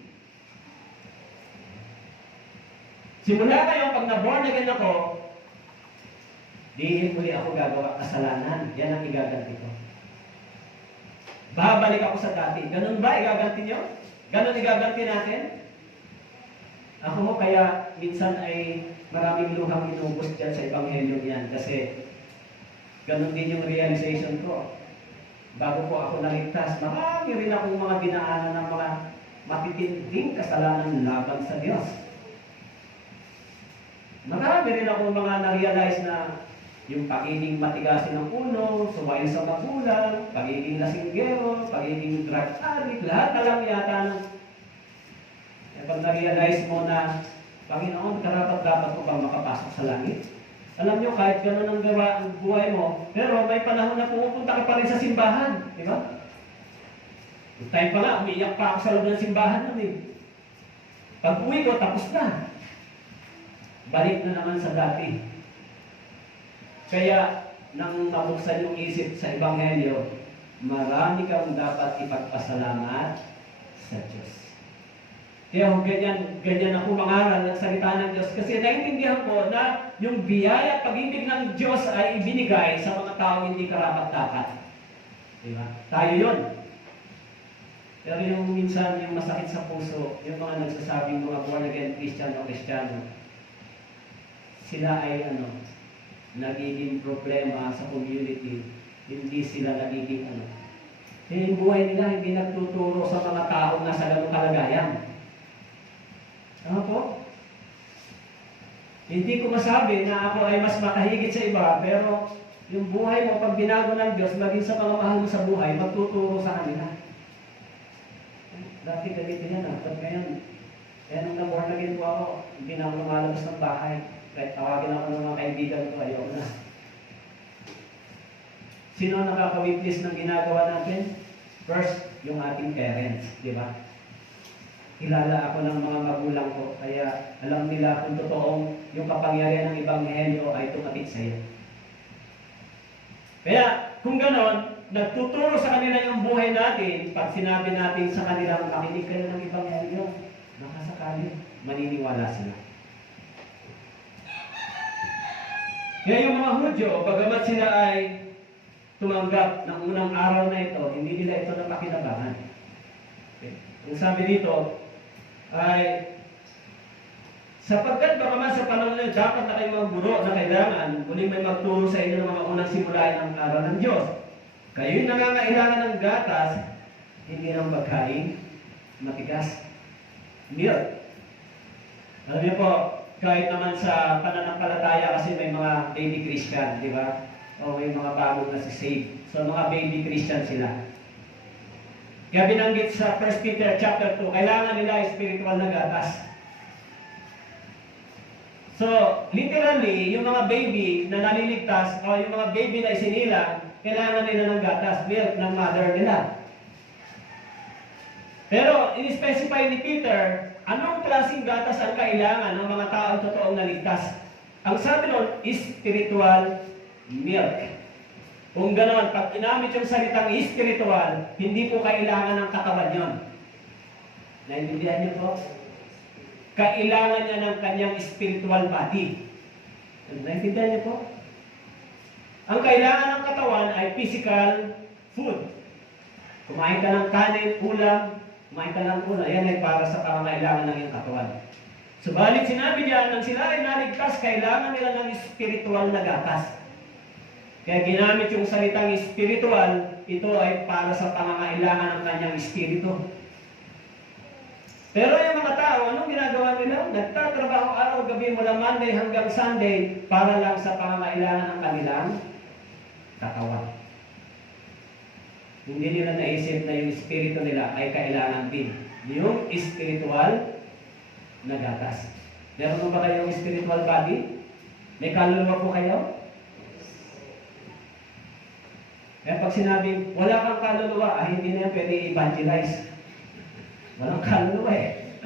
Simula ngayon, pag na-born again ako, di uli ako gagawa kasalanan. Yan ang igaganti ko. Babalik ako sa dati. Ganun ba igaganti niyo? Ganun igaganti natin? Ako mo kaya minsan ay maraming luhang inubos dyan sa Ebanghelyo niyan kasi ganun din yung realization ko. Bago po ako naligtas, marami rin akong mga dinaanan ng mga matitinding kasalanan laban sa Diyos. Marami rin akong mga na-realize na yung pagiging matigasin ng ulo, suwain sa magulang, pagiging lasinggero, pagiging drug addict, lahat na lang yata ng pag na-realize mo na, Panginoon, karapat-dapat ko bang makapasok sa langit? Alam nyo, kahit gano'n ang gawa ang buhay mo, pero may panahon na pumupunta ka pa rin sa simbahan. Di ba? Yung time pa nga, umiiyak pa ako sa loob ng simbahan nun eh. Pag uwi ko, tapos na. Balik na naman sa dati. Kaya, nang mabuksan yung isip sa Ebanghelyo, marami kang dapat ipagpasalamat sa Diyos. Kaya ganyan ako mangaral ng salita ng Diyos kasi naintindihan ko na yung biyaya at pag-ibig ng Diyos ay ibinigay sa mga taong hindi karapat-dapat. Diba? Tayo yun. Pero yung minsan, yung masakit sa puso, yung mga nagsasabing mga born again Kristiyano, sila ay nagiging problema sa community. Hindi sila nagiging yung buhay nila hindi nagtuturo sa mga taong nasa ganung kalagayan. Ano po? Hindi ko masabi na ako ay mas makahigit sa iba, pero yung buhay mo, pag binago ng Diyos, maging sa mga mahal mo sa buhay, magtuturo sa kanila. Dati ganito yan At ngayon, nung na-born again po ako, hindi na ako lumalabas ng bahay. Kahit tawagin ako ng mga kaibigan ko, ayoko na. Sino nakaka-witness ng ginagawa natin? First, yung ating parents, di ba? Kilala ako ng mga magulang ko, kaya alam nila kung totoong yung kapangyarihan ng Ebanghelyo ay tumatik sa iyo. Kaya, kung ganon, nagtuturo sa kanila yung buhay natin, pag sinabi natin sa kanilang makinig kayo ng Ebanghelyo, nakasakali, maniniwala sila. Kaya yung mga Hudyo, bagamat sila ay tumanggap ng unang araw na ito, hindi nila ito napakinabangan. Okay. Ang sabi dito ay, sapagkat bagaman sa panahon na dapat na kayong mga guro na kailangan, muling may magturo sa inyo ng mga unang simulain ng aral ng Diyos. Kayo'y nangangailangan ng gatas, hindi ng pagkain, matigas, milk. Alam niyo po, kahit naman sa pananampalataya kasi may mga baby Christian, di ba? O may mga bagong nasi-save. So mga baby Christian sila. Kaya binanggit sa 1 Peter chapter 2, kailangan nila spiritual na gatas. So, literally, yung mga baby na naliligtas o yung mga baby na isinilang, kailangan nila ng gatas, milk ng mother nila. Pero, in-specify ni Peter, anong klaseng gatas ang kailangan ng mga taong totoong naligtas? Ang sabi nun, spiritual milk. Kung gano'n, pag ginamit yung salitang spiritual, hindi po kailangan ng katawan yun. Naintindihan niyo po? Kailangan niya ng kanyang spiritual body. Naintindihan niyo po? Ang kailangan ng katawan ay physical food. Kumain ka ng kanin, ulam, kumain ka ng ulam, yan ay para sa pangangailangan ng iyong katawan. Subalit sinabi niya, nang sila ay naligtas, kailangan nila ng spiritual na gatas. Kaya ginamit yung salitang spiritual, ito ay para sa pangangailangan ng kanyang espiritu. Pero yung mga tao, anong ginagawa nila? Nagtatrabaho araw-gabi mula Monday hanggang Sunday para lang sa pangangailangan ng kanilang katawan. Hindi nila naisip na yung espiritu nila ay kailangan din. Yung spiritual na gatas. Meron mo ba kayong spiritual body? May kaluluwa po kayo? Kaya pag sinabing wala kang kaluluwa, hindi na yan pwede evangelize. Walang kaluluwa eh.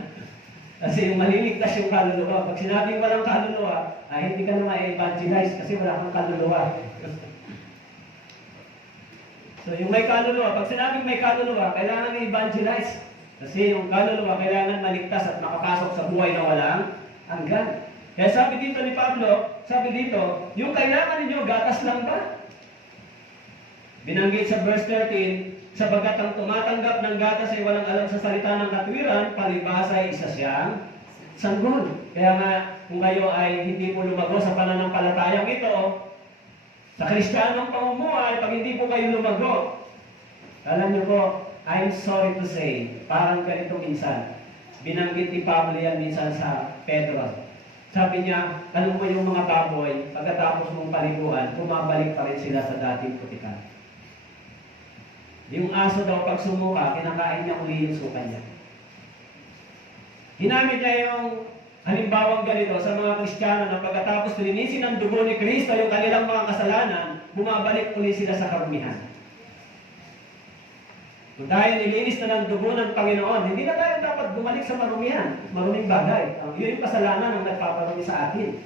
Kasi yung maliligtas yung kaluluwa. Pag sinabing walang kaluluwa, hindi ka na ma-evangelize kasi wala kang kaluluwa. So yung may kaluluwa, pag sinabing may kaluluwa, kailangan i-evangelize. Kasi yung kaluluwa, kailangan maligtas at makapasok sa buhay na walang hanggan. Kaya sabi dito ni Pablo, sabi dito, yung kailangan ninyo, gatas lang ba? Binanggit sa verse 13, sabagat ang tumatanggap ng gatas ay walang alam sa salita ng katwiran, palibhasa ay isa siyang sanggol. Kaya nga, kung kayo ay hindi po lumago sa pananampalatayang ito, sa Kristiyanong pamumuhay, pag hindi po kayo lumago, alam niyo po, I'm sorry to say, parang ganito minsan, binanggit ni Pablo yan minsan sa Pedro. Sabi niya, alam mo yung mga baboy, pagkatapos mong paliguan, bumabalik pa rin sila sa dating putikan. Yung aso daw pag sumuka, kinakain niya uli yung suka niya. Hinamit niya yung halimbawang ganito sa mga Kristiyano na pagkatapos linisin ng dugo ni Kristo yung kanilang mga kasalanan, bumabalik uli sila sa karumihan. Kung tayo nilinis na ng dugo ng Panginoon, hindi na tayo dapat bumalik sa marumihan, maruming bagay. Yun yung kasalanan ang nagpaparumi sa atin.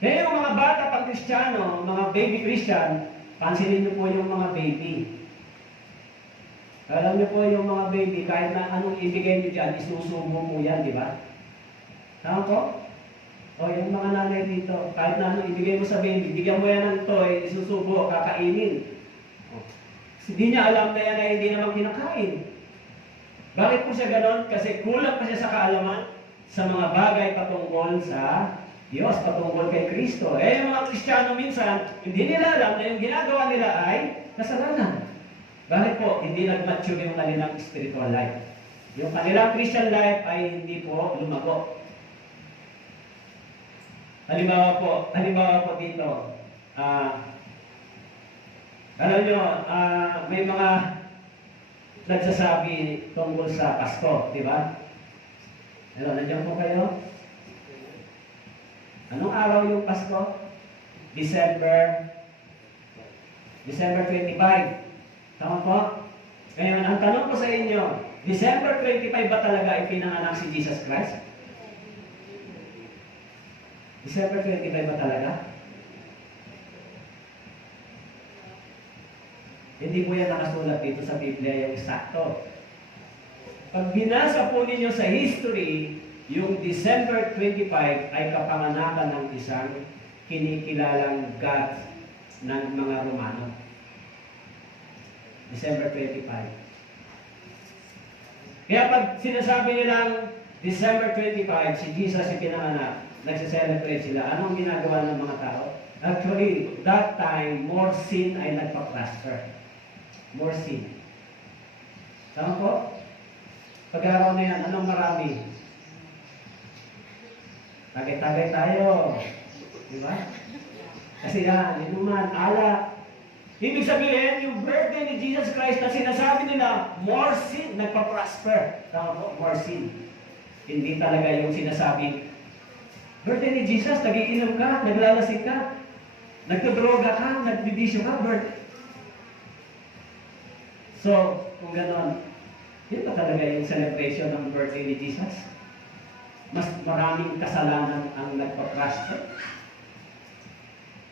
Kaya yung mga bata pang Kristiyano, mga baby Christian, pansinin niyo po yung mga baby. Alam niyo po yung mga baby, kahit na anong ibigay niyo dyan, isusubo po yan, di ba? Tama po? O yung mga nanay dito, kahit na anong ibigay mo sa baby, bigyan mo yan ng toy, isusubo, kakainin. Hindi niya alam na yan ay hindi naman kinakain. Bakit po siya ganon? Kasi kulang pa siya sa kaalaman sa mga bagay patungkol sa Diyos, patungkol kay Kristo. Yung mga Kristiyano minsan, hindi nila alam na yung ginagawa nila ay kasalanan. Bakit po? Hindi nag-mature yung kanilang spiritual life. Yung kanilang Christian life ay hindi po lumago. Halimbawa po dito, alam nyo, may mga nagsasabi tungkol sa Pasko, di ba? Nandiyan po kayo? Anong araw yung Pasko? December December 25. Tama po? Ngayon, ang tanong ko sa inyo, December 25 ba talaga ipinanganak si Jesus Christ? December 25 ba talaga? Hindi po yan nakasulat dito sa Biblia yung eksakto. Pag binasa po ninyo sa history, yung December 25 ay kapanganakan ng isang kinikilalang God ng mga Romano. December 25. Kaya pag sinasabi nilang December 25, si Jesus ipinanganak, nagse-celebrate sila. Anong ginagawa ng mga tao? Actually, that time, more sin ay nagpa-plaster. More sin. Tama po? Pag-araw na yan, anong marami? Tagay-tagay tayo. Di ba? Kasi yan, inuman, alak. Ibig sabihin, yung birthday ni Jesus Christ na sinasabi nila, more sin, nagpa-prosper. Tama po, more sin. Hindi talaga yung sinasabi, birthday ni Jesus, nagiinom ka, naglalasing ka, nagdodroga ka, nagbibisyo ka, birthday. So, kung gano'n, yun ba talaga yung celebration ng birthday ni Jesus? Mas maraming kasalanan ang nagpa-prosper.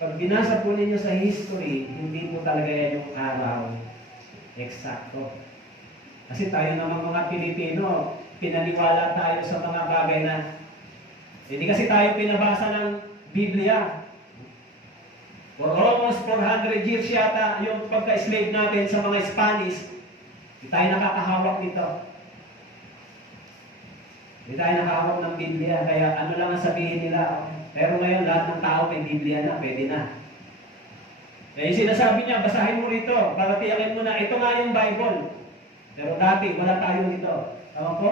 Pag binasa po ninyo sa history, hindi po talaga yan yung araw eksakto. Kasi tayo namang mga Pilipino, pinaniwala tayo sa mga bagay na hindi kasi tayo pinabasa ng Biblia. For almost 400 years yata yung pagka-slave natin sa mga Spanish, hindi tayo nakakahawak nito. Hindi tayo nakahawak ng Biblia, kaya ano lang ang sabihin nila. Pero ngayon, lahat ng tao may Biblia na, pwede na. Kaya yung sinasabi niya, basahin mo rito, para tiyakin mo na, ito nga yung Bible. Pero dati, wala tayo nito. Tama po?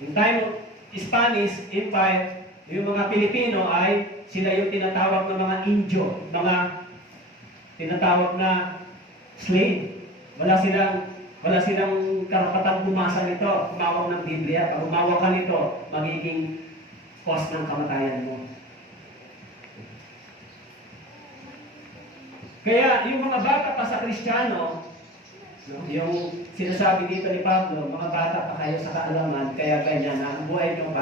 Yung time of Spanish Empire, yung mga Pilipino ay, sila yung tinatawag ng mga Indio, mga tinatawag na slave. Wala silang karapatang bumasa nito, kumawak ng Biblia. Pag umawak ka nito, magiging cause ng kamatayan mo. Kaya yung mga bata pa sa Kristiyano, yung sinasabi dito ni Pablo, mga bata pa kayo sa kaalaman, kaya ganyan na ang buhay nyo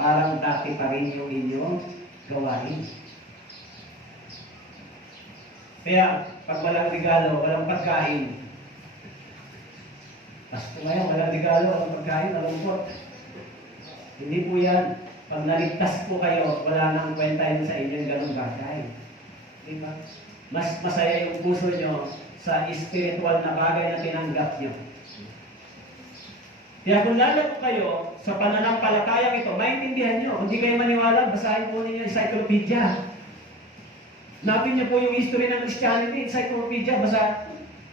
parang dati pa rin yung inyong gawain. Kaya pag walang regalo, walang pagkain. Pasko ngayon, walang regalo, walang pagkain, malungkot. Hindi po yan. Pag naligtas po kayo, wala nang kwenta yun sa inyo yung ganong bagay. Diba? Mas masaya yung puso nyo sa spiritual na bagay na tinanggap nyo. Kaya kung lalo kayo sa pananampalatayang ito, maintindihan nyo. Hindi kayo maniwala, basahin po ninyo yung encyclopedia. Napin niyo po yung history ng Christianity, encyclopedia, basa.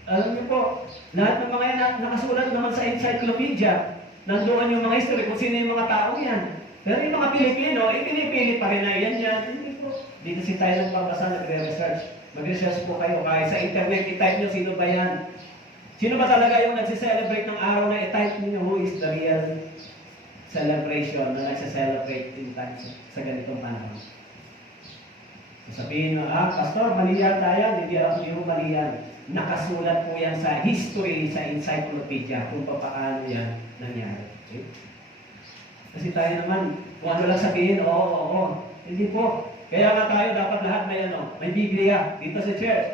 Alam niyo po, lahat ng mga yan nakasulat naman sa encyclopedia. Nandoon yung mga history kung sino yung mga tao yan. Pero yung mga Pilipino, pinipili pa rin na yan. Hindi po. Dito si tayo nagbabasa, nagre-research. Mag-research po kayo. Kahit sa internet, i-type nyo sino ba yan. Sino ba talaga yung nagsiselebrate ng araw na i-type nyo who is the real celebration na nagsiselebrate in time sa ganitong panahon. Sabihin nyo, Pastor, mali yan tayo. Hindi mo mali yan. Nakasulat po yan sa history, sa encyclopedia, kung paano yan nangyari. Okay? Kasi tayo naman, kung ano lang sabihin, oo. Hindi po. Kaya nga tayo, dapat lahat may Biblia dito sa church.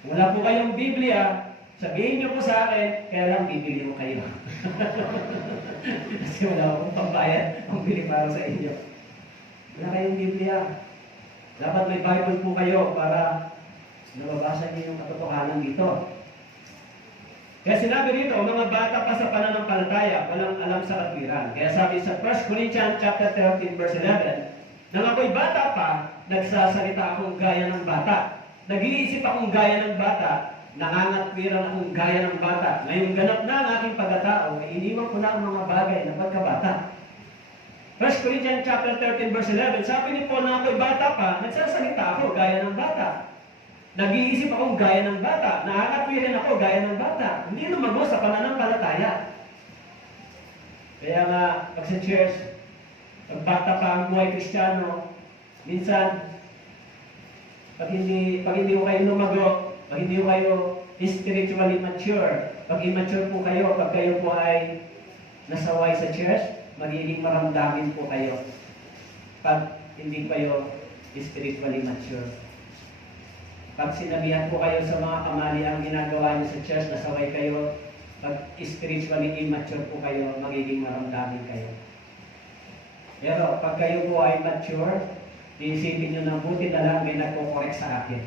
Kung wala po kayong Biblia, sabihin nyo po sa akin, kaya lang bibili mo kayo. Kasi wala akong pambayad ang bili para sa inyo. Wala kayong Biblia. Dapat may Bible po kayo para nababasa niyo yung katotohanan dito. Kaya sinabi rito, mga bata pa sa pananampalataya, walang alam sa katwiran. Kaya sabi sa 1 Corinthians chapter 13 verse 11, nang ako'y bata pa, nagsasalita akong gaya ng bata. Nag-iisip akong gaya ng bata, nangangatwiran akong gaya ng bata. Ngayong ganap na ang aking pagkatao, ay iniwan ko na ang mga bagay na pagkabata. 1 Corinthians chapter 13 verse 11, sabi ni Paul na ako'y bata pa, nagsasalita ako gaya ng bata. Nag-iisip akong gaya ng bata. Nakakatwiran ako gaya ng bata. Hindi lumago sa pananampalataya. Kaya nga, pag sa church, pag bata pa ang buhay Kristiyano, minsan, Pag hindi ko kayo lumago, pag hindi ko kayo spiritually mature, pag immature po kayo, pag kayo po ay nasaway sa church, magiging maramdamin po kayo. Pag hindi kayo spiritually mature. Pag sinabihan po kayo sa mga kamali ang ginagawa niyo sa church, nasaway kayo, pag spiritually immature po kayo, magiging maramdamin kayo. Pero pag kayo po ay mature, iisipin nyo ng buti na lang may nagko-correct sa akin.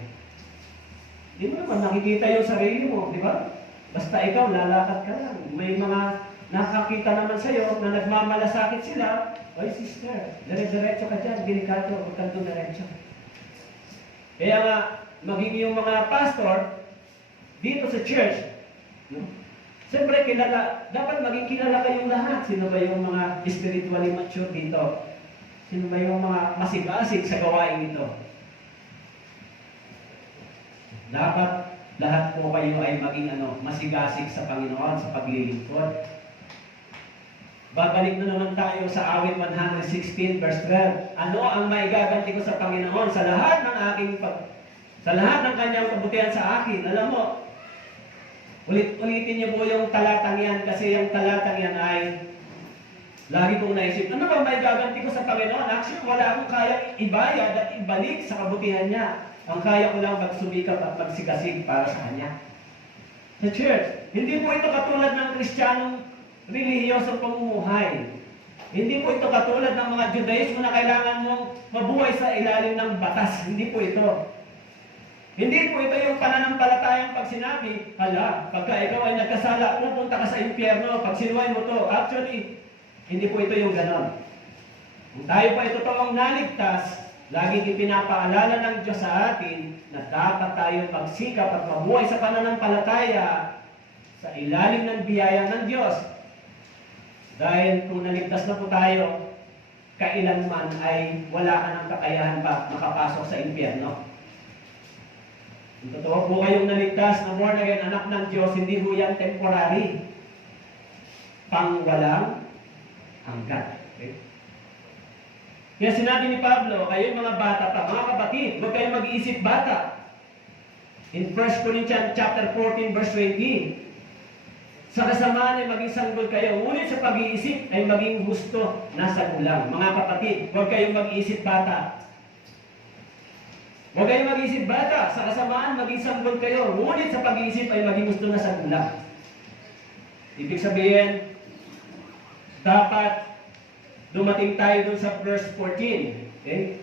Di mo naman nakikita yung sarili mo, di ba? Basta ikaw, lalakad ka lang. May mga nakakita naman sa'yo na nagmamalasakit sila. Oy, sister, dire-diretso ka dyan, delikado, huwag kang diretso. Kaya nga, maging yung mga pastor dito sa church, no? Siyempre, dapat maging kilala kayong lahat. Sino ba yung mga spiritually mature dito? Sino ba yung mga masigasig sa gawain ito? Dapat lahat po kayo ay maging masigasig sa Panginoon sa paglilingkod. Babalik na naman tayo sa awit 116 verse 12. Ano ang maigaganti ko sa Panginoon sa lahat ng kanyang kabutihan sa akin? Alam mo, ulitin niyo po yung talatang yan kasi yung talatang yan ay lagi kong naisip, ano ba may gaganti ko sa Panginoon? Actually, wala akong kayang ibayad at ibalik sa kabutihan niya. Ang kaya ko lang magsumikap at magsigasig para sa Kanya. Sa church, hindi po ito katulad ng Kristiyanong relihiyosong pamumuhay. Hindi po ito katulad ng mga Judaismo na kailangan mong mabuhay sa ilalim ng batas. Hindi po ito. Hindi po ito yung pananampalatayang pag sinabi, hala, pagka ikaw ay nagkasala, pupunta ka sa impyerno, pag sinuway mo to. Actually, hindi po ito yung ganon. Kung tayo pa ito toong naligtas, laging ipinapaalala ng Diyos sa atin na dapat tayo magsikap at mabuhay sa pananampalataya sa ilalim ng biyaya ng Diyos. Dahil kung naligtas na po tayo, kailanman ay wala ka ng kakayahan pa makapasok sa impyerno. Kung totoo po kayong naligtas na born again anak ng Diyos, hindi po yan temporary. Pangwalang hanggan. Okay? Kaya sinabi ni Pablo, kayo mga bata pa, mga kapatid, huwag kayong mag-iisip bata. In 1 Corinthians chapter 14, verse 20, sa kasamaan ay maging sanggol kayo, ngunit sa pag-iisip ay maging gusto nasa gulang. Mga kapatid, huwag kayong mag-iisip bata. Huwag kayong mag-iisip bata. Sa kasamaan, maging sanggol kayo, ngunit sa pag-iisip ay maging gusto nasa gulang. Ibig sabihin, dapat dumating tayo dun sa verse 14. Okay?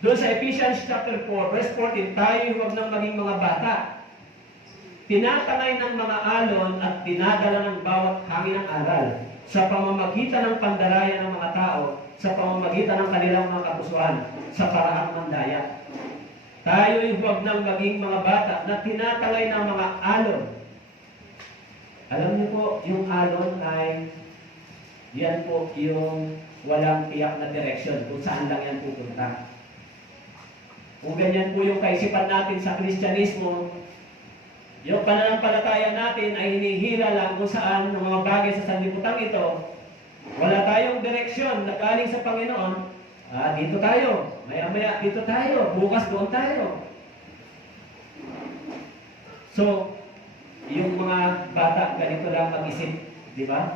Doon sa Ephesians chapter 4, verse 14, tayo huwag nang maging mga bata. Tinatangay ng mga alon at dinadala ng bawat hangin ng aral sa pamamagitan ng pandaraya ng mga tao, sa pamamagitan ng kanilang mga kapusuan, sa paraang mandaya. Tayo'y huwag nang maging mga bata na tinatangay ng mga alon. Alam niyo po, yung alon ay yan po yung walang tiyak na direksyon kung saan lang yan pupunta. Kung ganyan po yung kaisipan natin sa Kristyanismo, yung pananampalataya natin ay hinihila lang kung saan ng mga bagay sa sanlibutan ito. Wala tayong direksyon na galing sa Panginoon. Dito tayo. Maya-maya dito tayo. Bukas doon tayo. So, yung mga bata, ganito lang mag-isip. Di ba?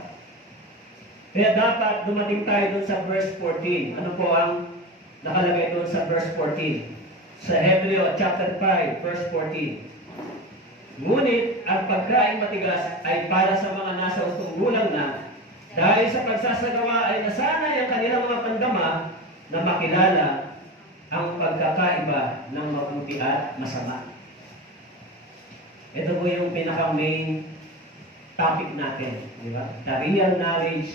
Kaya dapat dumating tayo doon sa verse 14. Ano po ang nakalagay doon sa verse 14? Sa Hebreo chapter 5, verse 14. Ngunit ang pagkain matigas ay para sa mga nasa utong gulang na, dahil sa pagsasagawa ay nasanay ang kanilang mga pandama na makilala ang pagkakaiba ng mabuti at masama. Ito po yung pinaka-main topic natin. Di ba? The real knowledge,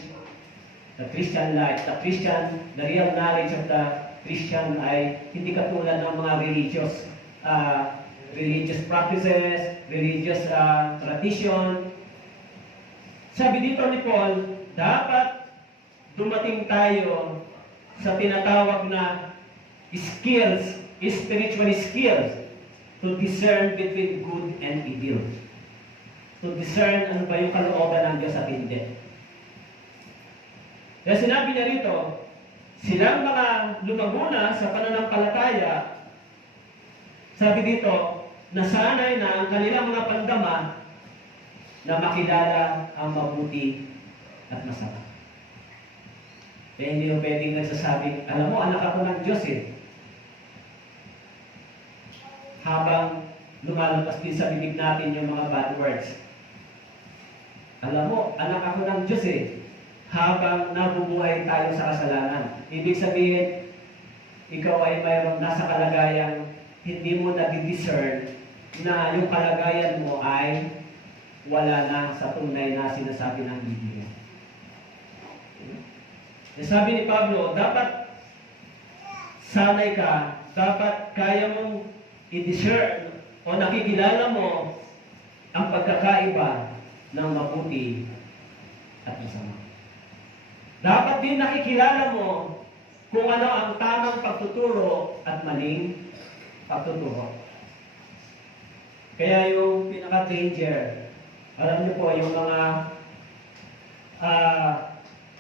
the Christian life, the real knowledge of the Christian ay hindi katulad ng mga religious practices, religious tradition. Sabi dito ni Paul, dapat dumating tayo sa tinatawag na skills, spiritual skills, to discern between good and evil. To discern ano ba yung kalooban ng Diyos at hindi. Kaya sinabi niya rito, silang mga lumaguna sa pananampalataya Sabi dito, nasanay na ang kanilang mga pandama na makilala ang mabuti at masama. Kaya hindi mo pwedeng nagsasabing, alam mo, anak ako ng Diyos eh. Habang lumalabas din sa bibig natin yung mga bad words. Alam mo, anak ako ng Diyos eh. Habang nabubuhay tayo sa kasalanan. Ibig sabihin, ikaw ay mayroong nasa kalagayang hindi mo na-discern na yung kalagayan mo ay wala na sa tunay na sinasabi ng Biblia. Sabi ni Pablo, dapat sanay ka, dapat kaya mong i-discern o nakikilala mo ang pagkakaiba ng mabuti at masama. Dapat din nakikilala mo kung ano ang tamang pagtuturo at maling pagtuturo. Kaya yung pinaka-danger, alam niyo po, yung mga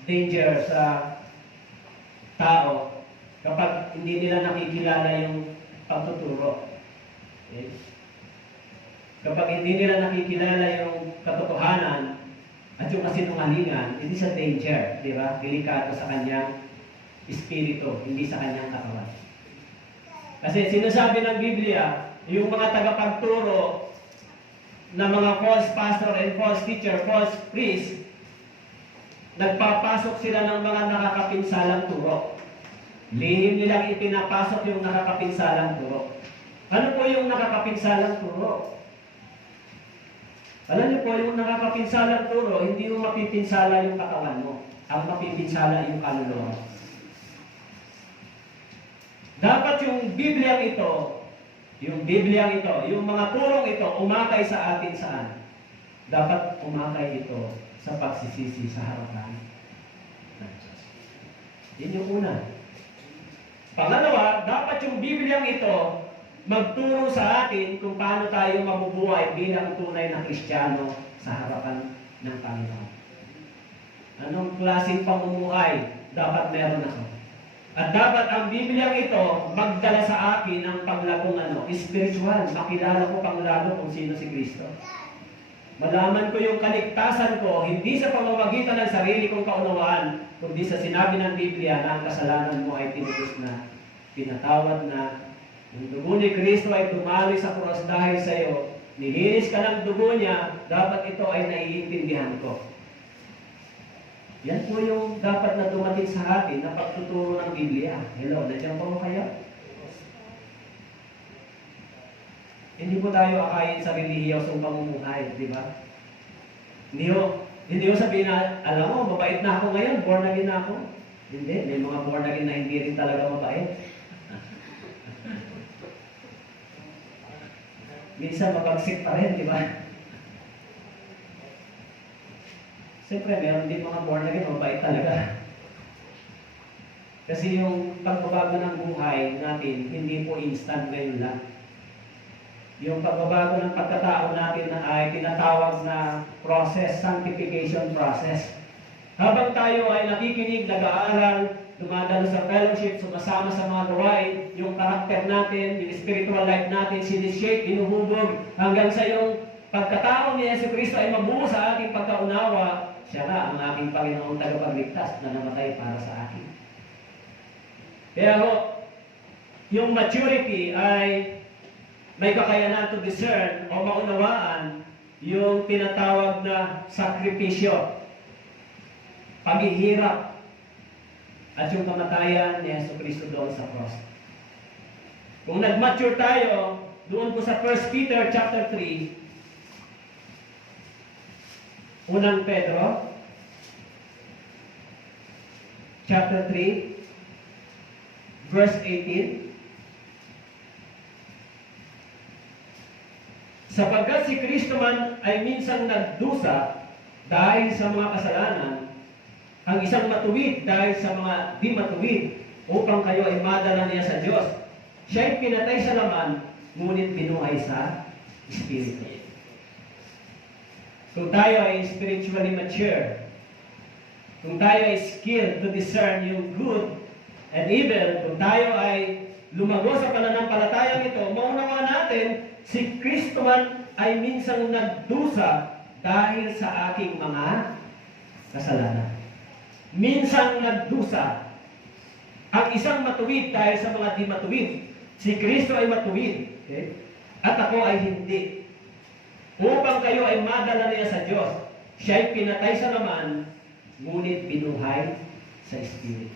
danger sa tao kapag hindi nila nakikilala yung pagtuturo. Okay? Kapag hindi nila nakikilala yung katotohanan at yung kasinungalingan, hindi sa danger, di ba? Delikado sa kanyang espiritu, hindi sa kanyang katawan. Kasi sinasabi ng Biblia, yung mga tagapagturo na mga false pastor and false teacher, false priest, nagpapasok sila ng mga nakakapinsalang turo. Lihim nilang ipinapasok yung nakakapinsalang turo. Ano po yung nakakapinsalang turo? Alam niyo po, yung nakakapinsalang turo, hindi yung mapipinsala yung katawan mo. Ang mapipinsala yung kaluluwa. Dapat yung Bibliang ito, yung mga turong ito, umakay sa atin saan? Dapat umakay ito sa pagsisisi sa harapan ng Diyos. Yun yung una. Pangalawa, dapat yung Bibliang ito magturo sa atin kung paano tayo mabubuhay bilang tunay na Kristiyano sa harapan ng Panginoon. Anong klaseng pamumuhay dapat meron ako? At dapat ang Bibliang ito magdala sa akin ng paglabong spiritual. Makilala ko panglalo kung sino si Kristo. Malaman ko yung kaligtasan ko, hindi sa pamamagitan ng sarili kong kaunawaan, kundi sa sinabi ng Biblia na ang kasalanan mo ay tinubos na, pinatawad na. Yung dugo ni Kristo ay dumaloy sa cross dahil sa iyo. Nilinis ka ng dugo niya, dapat ito ay naiintindihan ko. Yan po yung dapat na dumating sa atin na pagtuturo ng Biblia. Hello, nandiyan po kayo? Hindi po tayo akayin sa relihiyosong pamumuhay, di ba? Hindi ko sabihin na, alam mo, mabait na ako ngayon, born again na ako. Hindi, may mga born again na hindi rin talaga mabait. Minsan mabagsik pa rin, di ba? Siyempre, meron din mga born again, mabait talaga. Kasi yung pagbabago ng buhay natin, hindi po instant ngayon lang. Yung pagbabago ng pagkatao natin ay tinatawag na process, sanctification process. Habang tayo ay nakikinig, nag-aaral, dumadalo sa fellowship, sumasama sa mga gawain, yung karakter natin, yung spiritual life natin, sinishape, hinuhubog, hanggang sa yung pagkatao ni Yesu Cristo ay mabuo sa ating pagkaunawa, siya nga ang aking Panginoong tagapagligtas na namatay para sa akin. Kaya ho, yung maturity ay may kakayanan to discern o maunawaan yung tinatawag na sakripisyo, paghihirap, at yung kamatayan ni Yesu Cristo doon sa cross. Kung nag-mature tayo, doon po sa 1 Peter chapter 3, unang Pedro, chapter 3, verse 18, sapagkat si Kristo man ay minsang nagdusa dahil sa mga kasalanan, ang isang matuwid dahil sa mga di matuwid, upang kayo ay madala niya sa Diyos. Siya ay pinatay sa laman, ngunit binuhay sa Espiritu. Kung tayo ay spiritually mature, kung tayo ay skilled to discern yung good and evil, kung tayo ay lumago sa pananampalatayang ito, maunawa natin, si Kristo man ay minsang nagdusa dahil sa aking mga kasalanan. Minsang nagdusa. Ang isang matuwid dahil sa mga di matuwid. Si Kristo ay matuwid. Okay? At ako ay hindi. Upang kayo ay madala niya sa Diyos. Siya ay pinatay sa laman, ngunit binuhay sa Espiritu.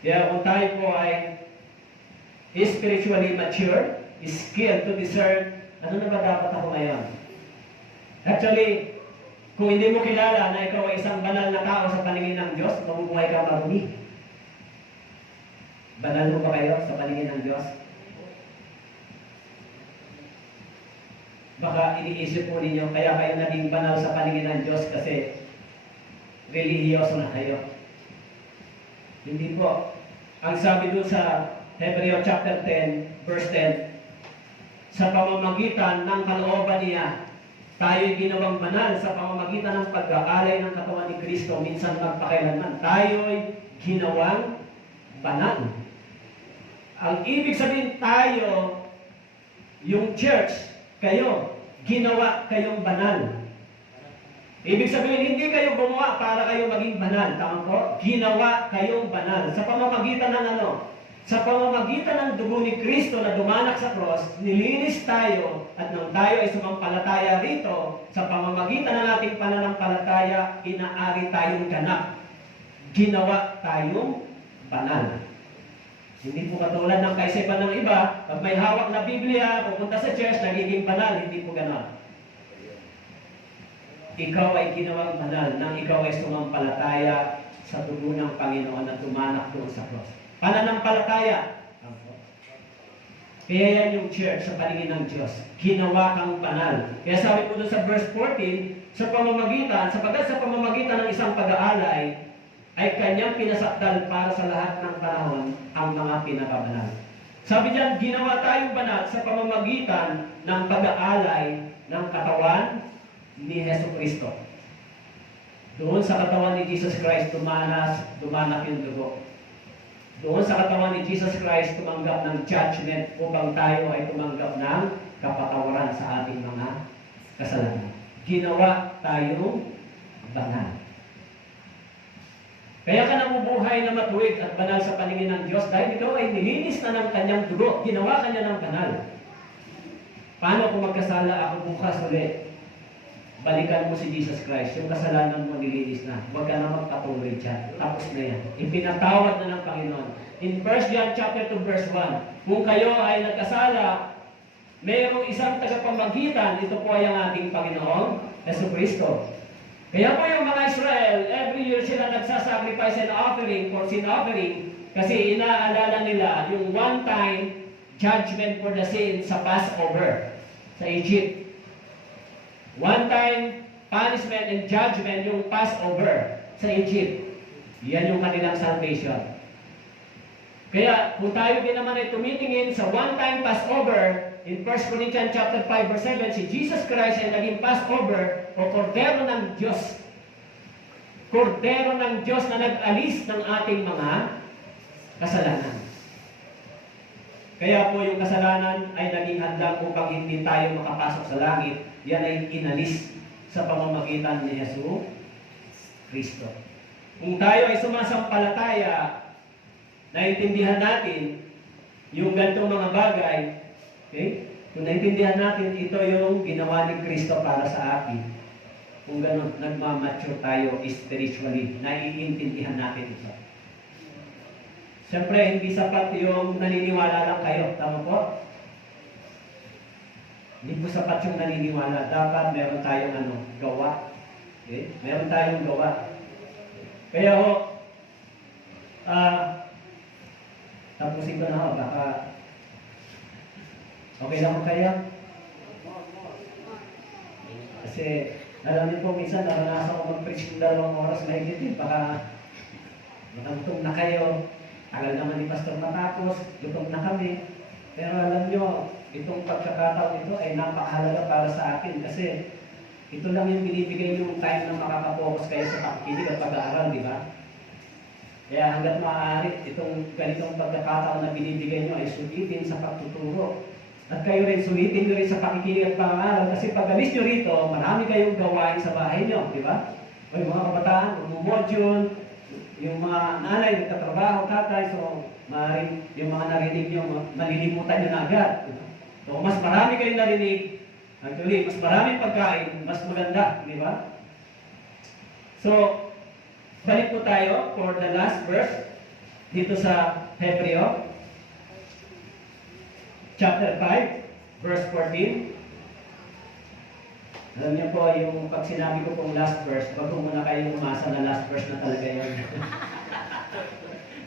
Kaya kung tayo po ay spiritually mature, skilled to discern, ano na ba dapat ako ngayon? Actually, kung hindi mo kilala na ikaw ay isang banal na tao sa paningin ng Diyos, mabubuhay ka marumi. Banal mo ba kayo sa paningin ng Diyos? Baka iniisip po ninyo, kaya kayo naging banal sa paningin ng Diyos kasi relihiyoso na kayo. Hindi po. Ang sabi doon sa Hebreo chapter 10, verse 10, sa pamamagitan ng kalooban niya, tayo'y ginawang banal sa pamamagitan ng pag-aalay ng katawan ni Kristo, minsan magpakailanman. Tayo'y ginawang banal. Ang ibig sabihin tayo, yung church, kayo, ginawa kayong banal. Ibig sabihin, hindi kayo gumawa para kayo maging banal. Tama po? Ginawa kayong banal. Sa pamamagitan ng ano? Sa pamamagitan ng dugo ni Kristo na dumanak sa cross, nilinis tayo at nang tayo ay sumampalataya rito, sa pamamagitan ng ating pananampalataya, inaari tayong ganap. Ginawa tayong banal. Hindi po katulad ng kaisipan ng iba, pag may hawak na Biblia, pupunta sa church, nagiging banal. Hindi po ganon. Ikaw ay ginawang banal nang ikaw ay sumampalataya sa dugo ng Panginoon at tumanak doon sa cross. Pananampalataya. Kaya yan yung church sa paningin ng Diyos. Ginawa kang banal. Kaya sabi po doon sa verse 14, sapagkat sa pamamagitan ng isang pag-aalay, ay kanyang pinasakdal para sa lahat ng panahon ang mga pinakabanal. Sabi diyan, ginawa tayong banal sa pamamagitan ng pag-aalay ng katawan ni Jesucristo. Doon sa katawan ni Jesus Christ, dumanak yung dugo. Doon sa katawan ni Jesus Christ, tumanggap ng judgment upang tayo ay tumanggap ng kapatawaran sa ating mga kasalanan. Ginawa tayong banal. Kaya ka nabubuhay na matuwid at banal sa paningin ng Diyos dahil ikaw ay nilinis na ng kanyang dugo. Ginawa kanya ng banal. Paano kung magkasala ako bukas ulit? Balikan mo si Jesus Christ. Yung kasalanan mo nilinis na. Huwag ka na magpatuloy dyan. Tapos na yan. Ipinatawad na ng Panginoon. In 1 John chapter 2 verse 1, kung kayo ay nagkasala, mayroong isang tagapamagitan. Ito po ay ang ating Panginoong Jesucristo. Kaya po yung mga Israel, every year sila nagsasacrifice an offering for sin offering kasi inaalala nila yung one-time judgment for the sin sa Passover sa Egypt. One-time punishment and judgment yung Passover sa Egypt. Yan yung kanilang salvation. Kaya kung tayo din naman ay tumitingin sa one-time Passover, in 1 Corinthians chapter 5 verse 7, si Jesus Christ ay naging Passover o kordero ng Diyos. Kordero ng Diyos na nag-alis ng ating mga kasalanan. Kaya po yung kasalanan ay naging handang upang hindi tayo makapasok sa langit. Yan ay inalis sa pamamagitan ni Jesus Kristo. Kung tayo ay sumasampalataya, naintindihan natin yung ganitong mga bagay, okay? Kung naintindihan natin, ito yung ginawa ni Kristo para sa akin. Kung gano'n, nagmamature tayo spiritually, naiintindihan natin ito. Siyempre, hindi sapat yung naniniwala lang kayo. Tama po? Hindi po sapat yung naniniwala. Dapat meron tayong gawa. Okay? Meron tayong gawa. Kaya ho, tapusin ko na ho. Baka okay lang ko kaya? Kasi, alam niyo po, minsan naranasan ko mag-preach ng 2 oras na higit. Baka matangtong na kayo. Tagal naman ni Pastor matapos. Gutom na kami. Pero alam niyo, itong pagkakataon ito ay napakahalaga para sa akin. Kasi ito lang yung binibigay yung time na makakapokus kayo sa pakikinig at pag-aaral, di ba? Kaya hanggat maaari, itong ganitong pagkakataon na binibigay nyo ay sulitin sa pagtuturo. At kayo rin sulitin nyo rin sa pakikinig at pangaral kasi pag alis nyo rito, marami kayong gawain sa bahay nyo, di ba? O yung mga kabataan, module, yung mga nanay, nagtatrabaho, tatay, so maaaring yung mga narinig nyo, malilimutan nyo na agad. So mas marami kayong narinig, actually, mas maraming pagkain, mas maganda, di ba? So, balik po tayo for the last verse dito sa Hebreo chapter 5 verse 14. Alam niyo po, yung pag sinabi ko pong last verse, wag ko muna kayong umasa na last verse na talaga yun.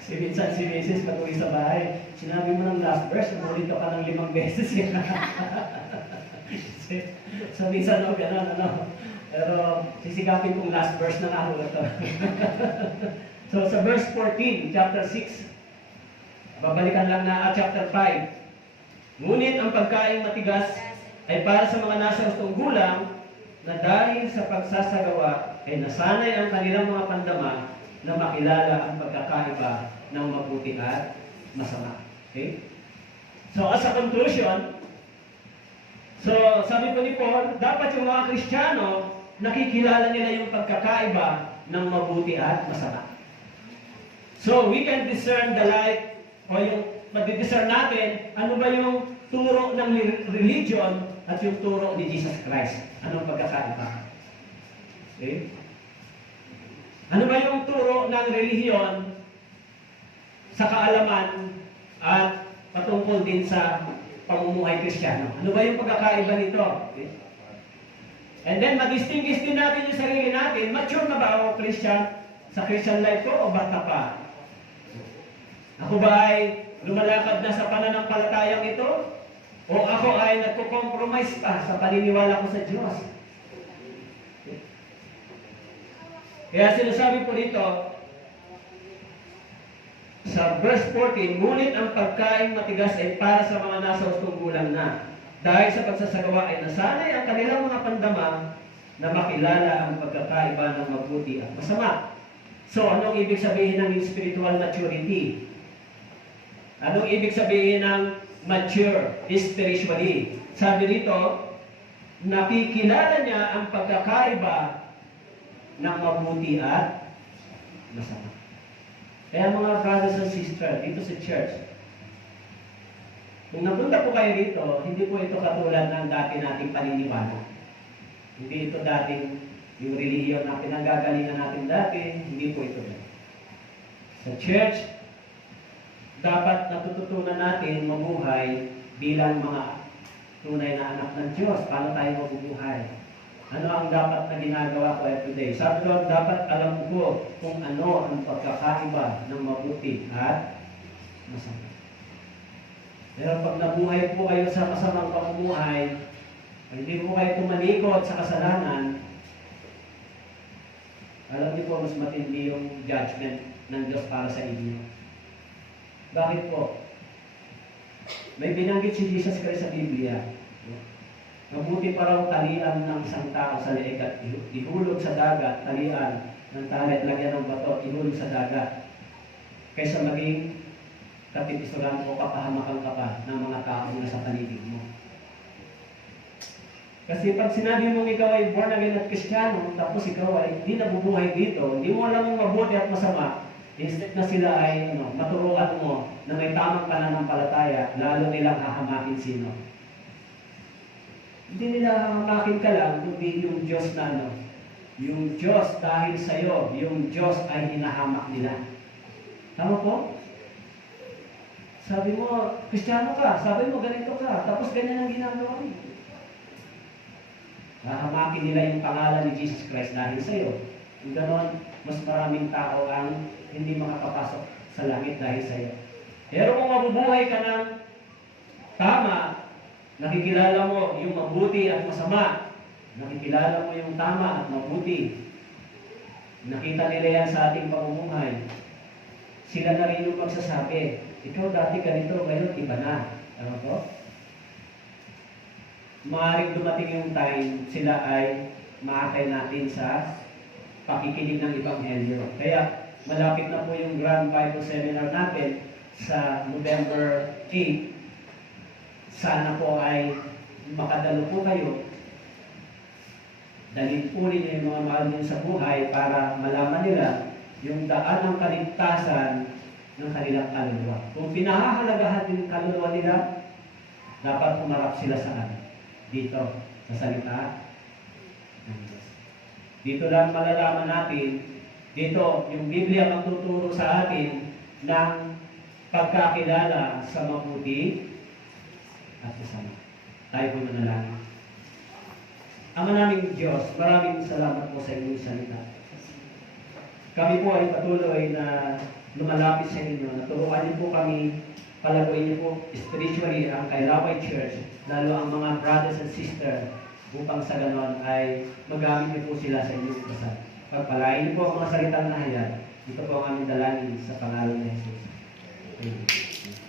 Si Vincent, si Mrs. patuloy sa bahay, sinabi mo ng last verse, umulito ka ng 5 beses yun. So minsan, no, gano'n, ano. Pero sisikapin kong last verse na ako ito. So sa verse 14, chapter 6, babalikan lang na chapter 5. Ngunit ang pagkain matigas ay para sa mga nasa hustong gulang na dahil sa pagsasagawa ay nasanay ang kanilang mga pandama na makilala ang pagkakaiba ng mabuti at masama. Okay? So as a conclusion, so sabi po ni Paul, dapat yung mga Kristiyano nakikilala nila yung pagkakaiba ng mabuti at masama. So, we can discern the light, o yung madidiscern natin, ano ba yung turo ng religion at yung turo ni Jesus Christ. Anong pagkakaiba? Okay? Ano ba yung turo ng relihiyon sa kaalaman at patungkol din sa pamumuhay Kristiyano? Ano ba yung pagkakaiba nito? Okay? And then, mag-distinguish din natin yung sarili natin. Mature na ba ako, Christian, sa Christian life ko o bata pa? Ako ba ay lumalakad na sa pananampalatayang ito? O ako ay nagko-compromise pa sa paniniwala ko sa Diyos? Kaya sinasabi po dito, sa verse 14, ngunit ang pagkain matigas ay para sa mga nasa hustong gulang na. Dahil sa pagsasagawa ay nasanay ang kanilang mga pandama na makilala ang pagkakaiba ng mabuti at masama. So, anong ibig sabihin ng spiritual maturity? Anong ibig sabihin ng mature spiritually? Sabi rito, nakikilala niya ang pagkakaiba ng mabuti at masama. Kaya mga brothers and sisters, dito sa church, kung napunta po kayo dito, hindi po ito katulad ng dati nating paniniwala. Hindi ito dating yung relihiyon na pinanggagalingan natin dati, hindi po ito. Sa church, dapat natututunan natin mabuhay bilang mga tunay na anak ng Diyos. Paano tayo mabubuhay? Ano ang dapat na ginagawa ko everyday? Sabi ko, dapat alam ko kung ano ang pagkakaiba ng mabuti at masama. Pero pag nabuhay po kayo sa masamang pamumuhay, hindi po kayo tumalikod sa kasalanan, alam niyo po, mas matindi yung judgment ng Diyos para sa inyo. Bakit po? May binanggit si Jesus Christ sa Biblia. Mabuti pa raw talian ng isang tao sa leeg at ihulog sa dagat, talian ng tali at lagyan ng bato, ihulog sa dagat, kaysa maging kapitisuran o kapahamakan ka pa ng mga tao na sa paligid mo. Kasi pag sinabi mong ikaw ay born again at Kristiyano, tapos ikaw ay hindi nabubuhay dito, hindi mo alam yung mabuti at masama, instead na sila ay maturuan mo na may tamang pananampalataya, lalo nilang hahamakin sino. Hindi nila hahamakin ka lang, kundi yung Diyos na yung Diyos dahil sa'yo, yung Diyos ay hinahamak nila. Tama po? Sabi mo, Kristiyano ka, sabi mo ganito ka, tapos ganyan ang ginagawa mo. Hahamakin nila yung pangalan ni Jesus Christ dahil sa'yo. Yung ganon, mas maraming tao ang hindi makapapasok sa langit dahil sa'yo. Pero kung mabubuhay ka ng tama, nakikilala mo yung mabuti at masama, nakikilala mo yung tama at mabuti, nakita nila yan sa ating pamumuhay, sila na rin yung magsasabi, ikaw dati ganito, ngayon iba na. Tama po? Maaaring dumating yung time, sila ay maakay natin sa pakikinig ng Ebanghelyo. Kaya, malapit na po yung Grand Bible Seminar natin sa November 8. Sana po ay makadalo po kayo. Dalhin po rin yung mga mahal din sa buhay para malaman nila yung daan ng kaligtasan ng kanilang kaluluwa. Kung pinahahalagahan yung kaluluwa nila, dapat umarap sila saan? Dito, sa salita ng Diyos. Dito lang malalaman natin, dito yung Biblia magtuturo sa atin ng pagkakilala sa mabuti at masama. Tayo po manalangin. Ama naming Diyos, maraming salamat po sa inyong salita. Kami po ay patuloy na lumalapit sa inyo. Naturuan niyo po kami, palaguin niyo po spiritually ang Kailaway Church, lalo ang mga brothers and sisters, upang sa ganon ay magamit niyo po sila sa inyong kasal. Pagpalain niyo po ang mga salitang nahayan. Ito po ang aming dalangin sa pangalan ni Jesus. Amen.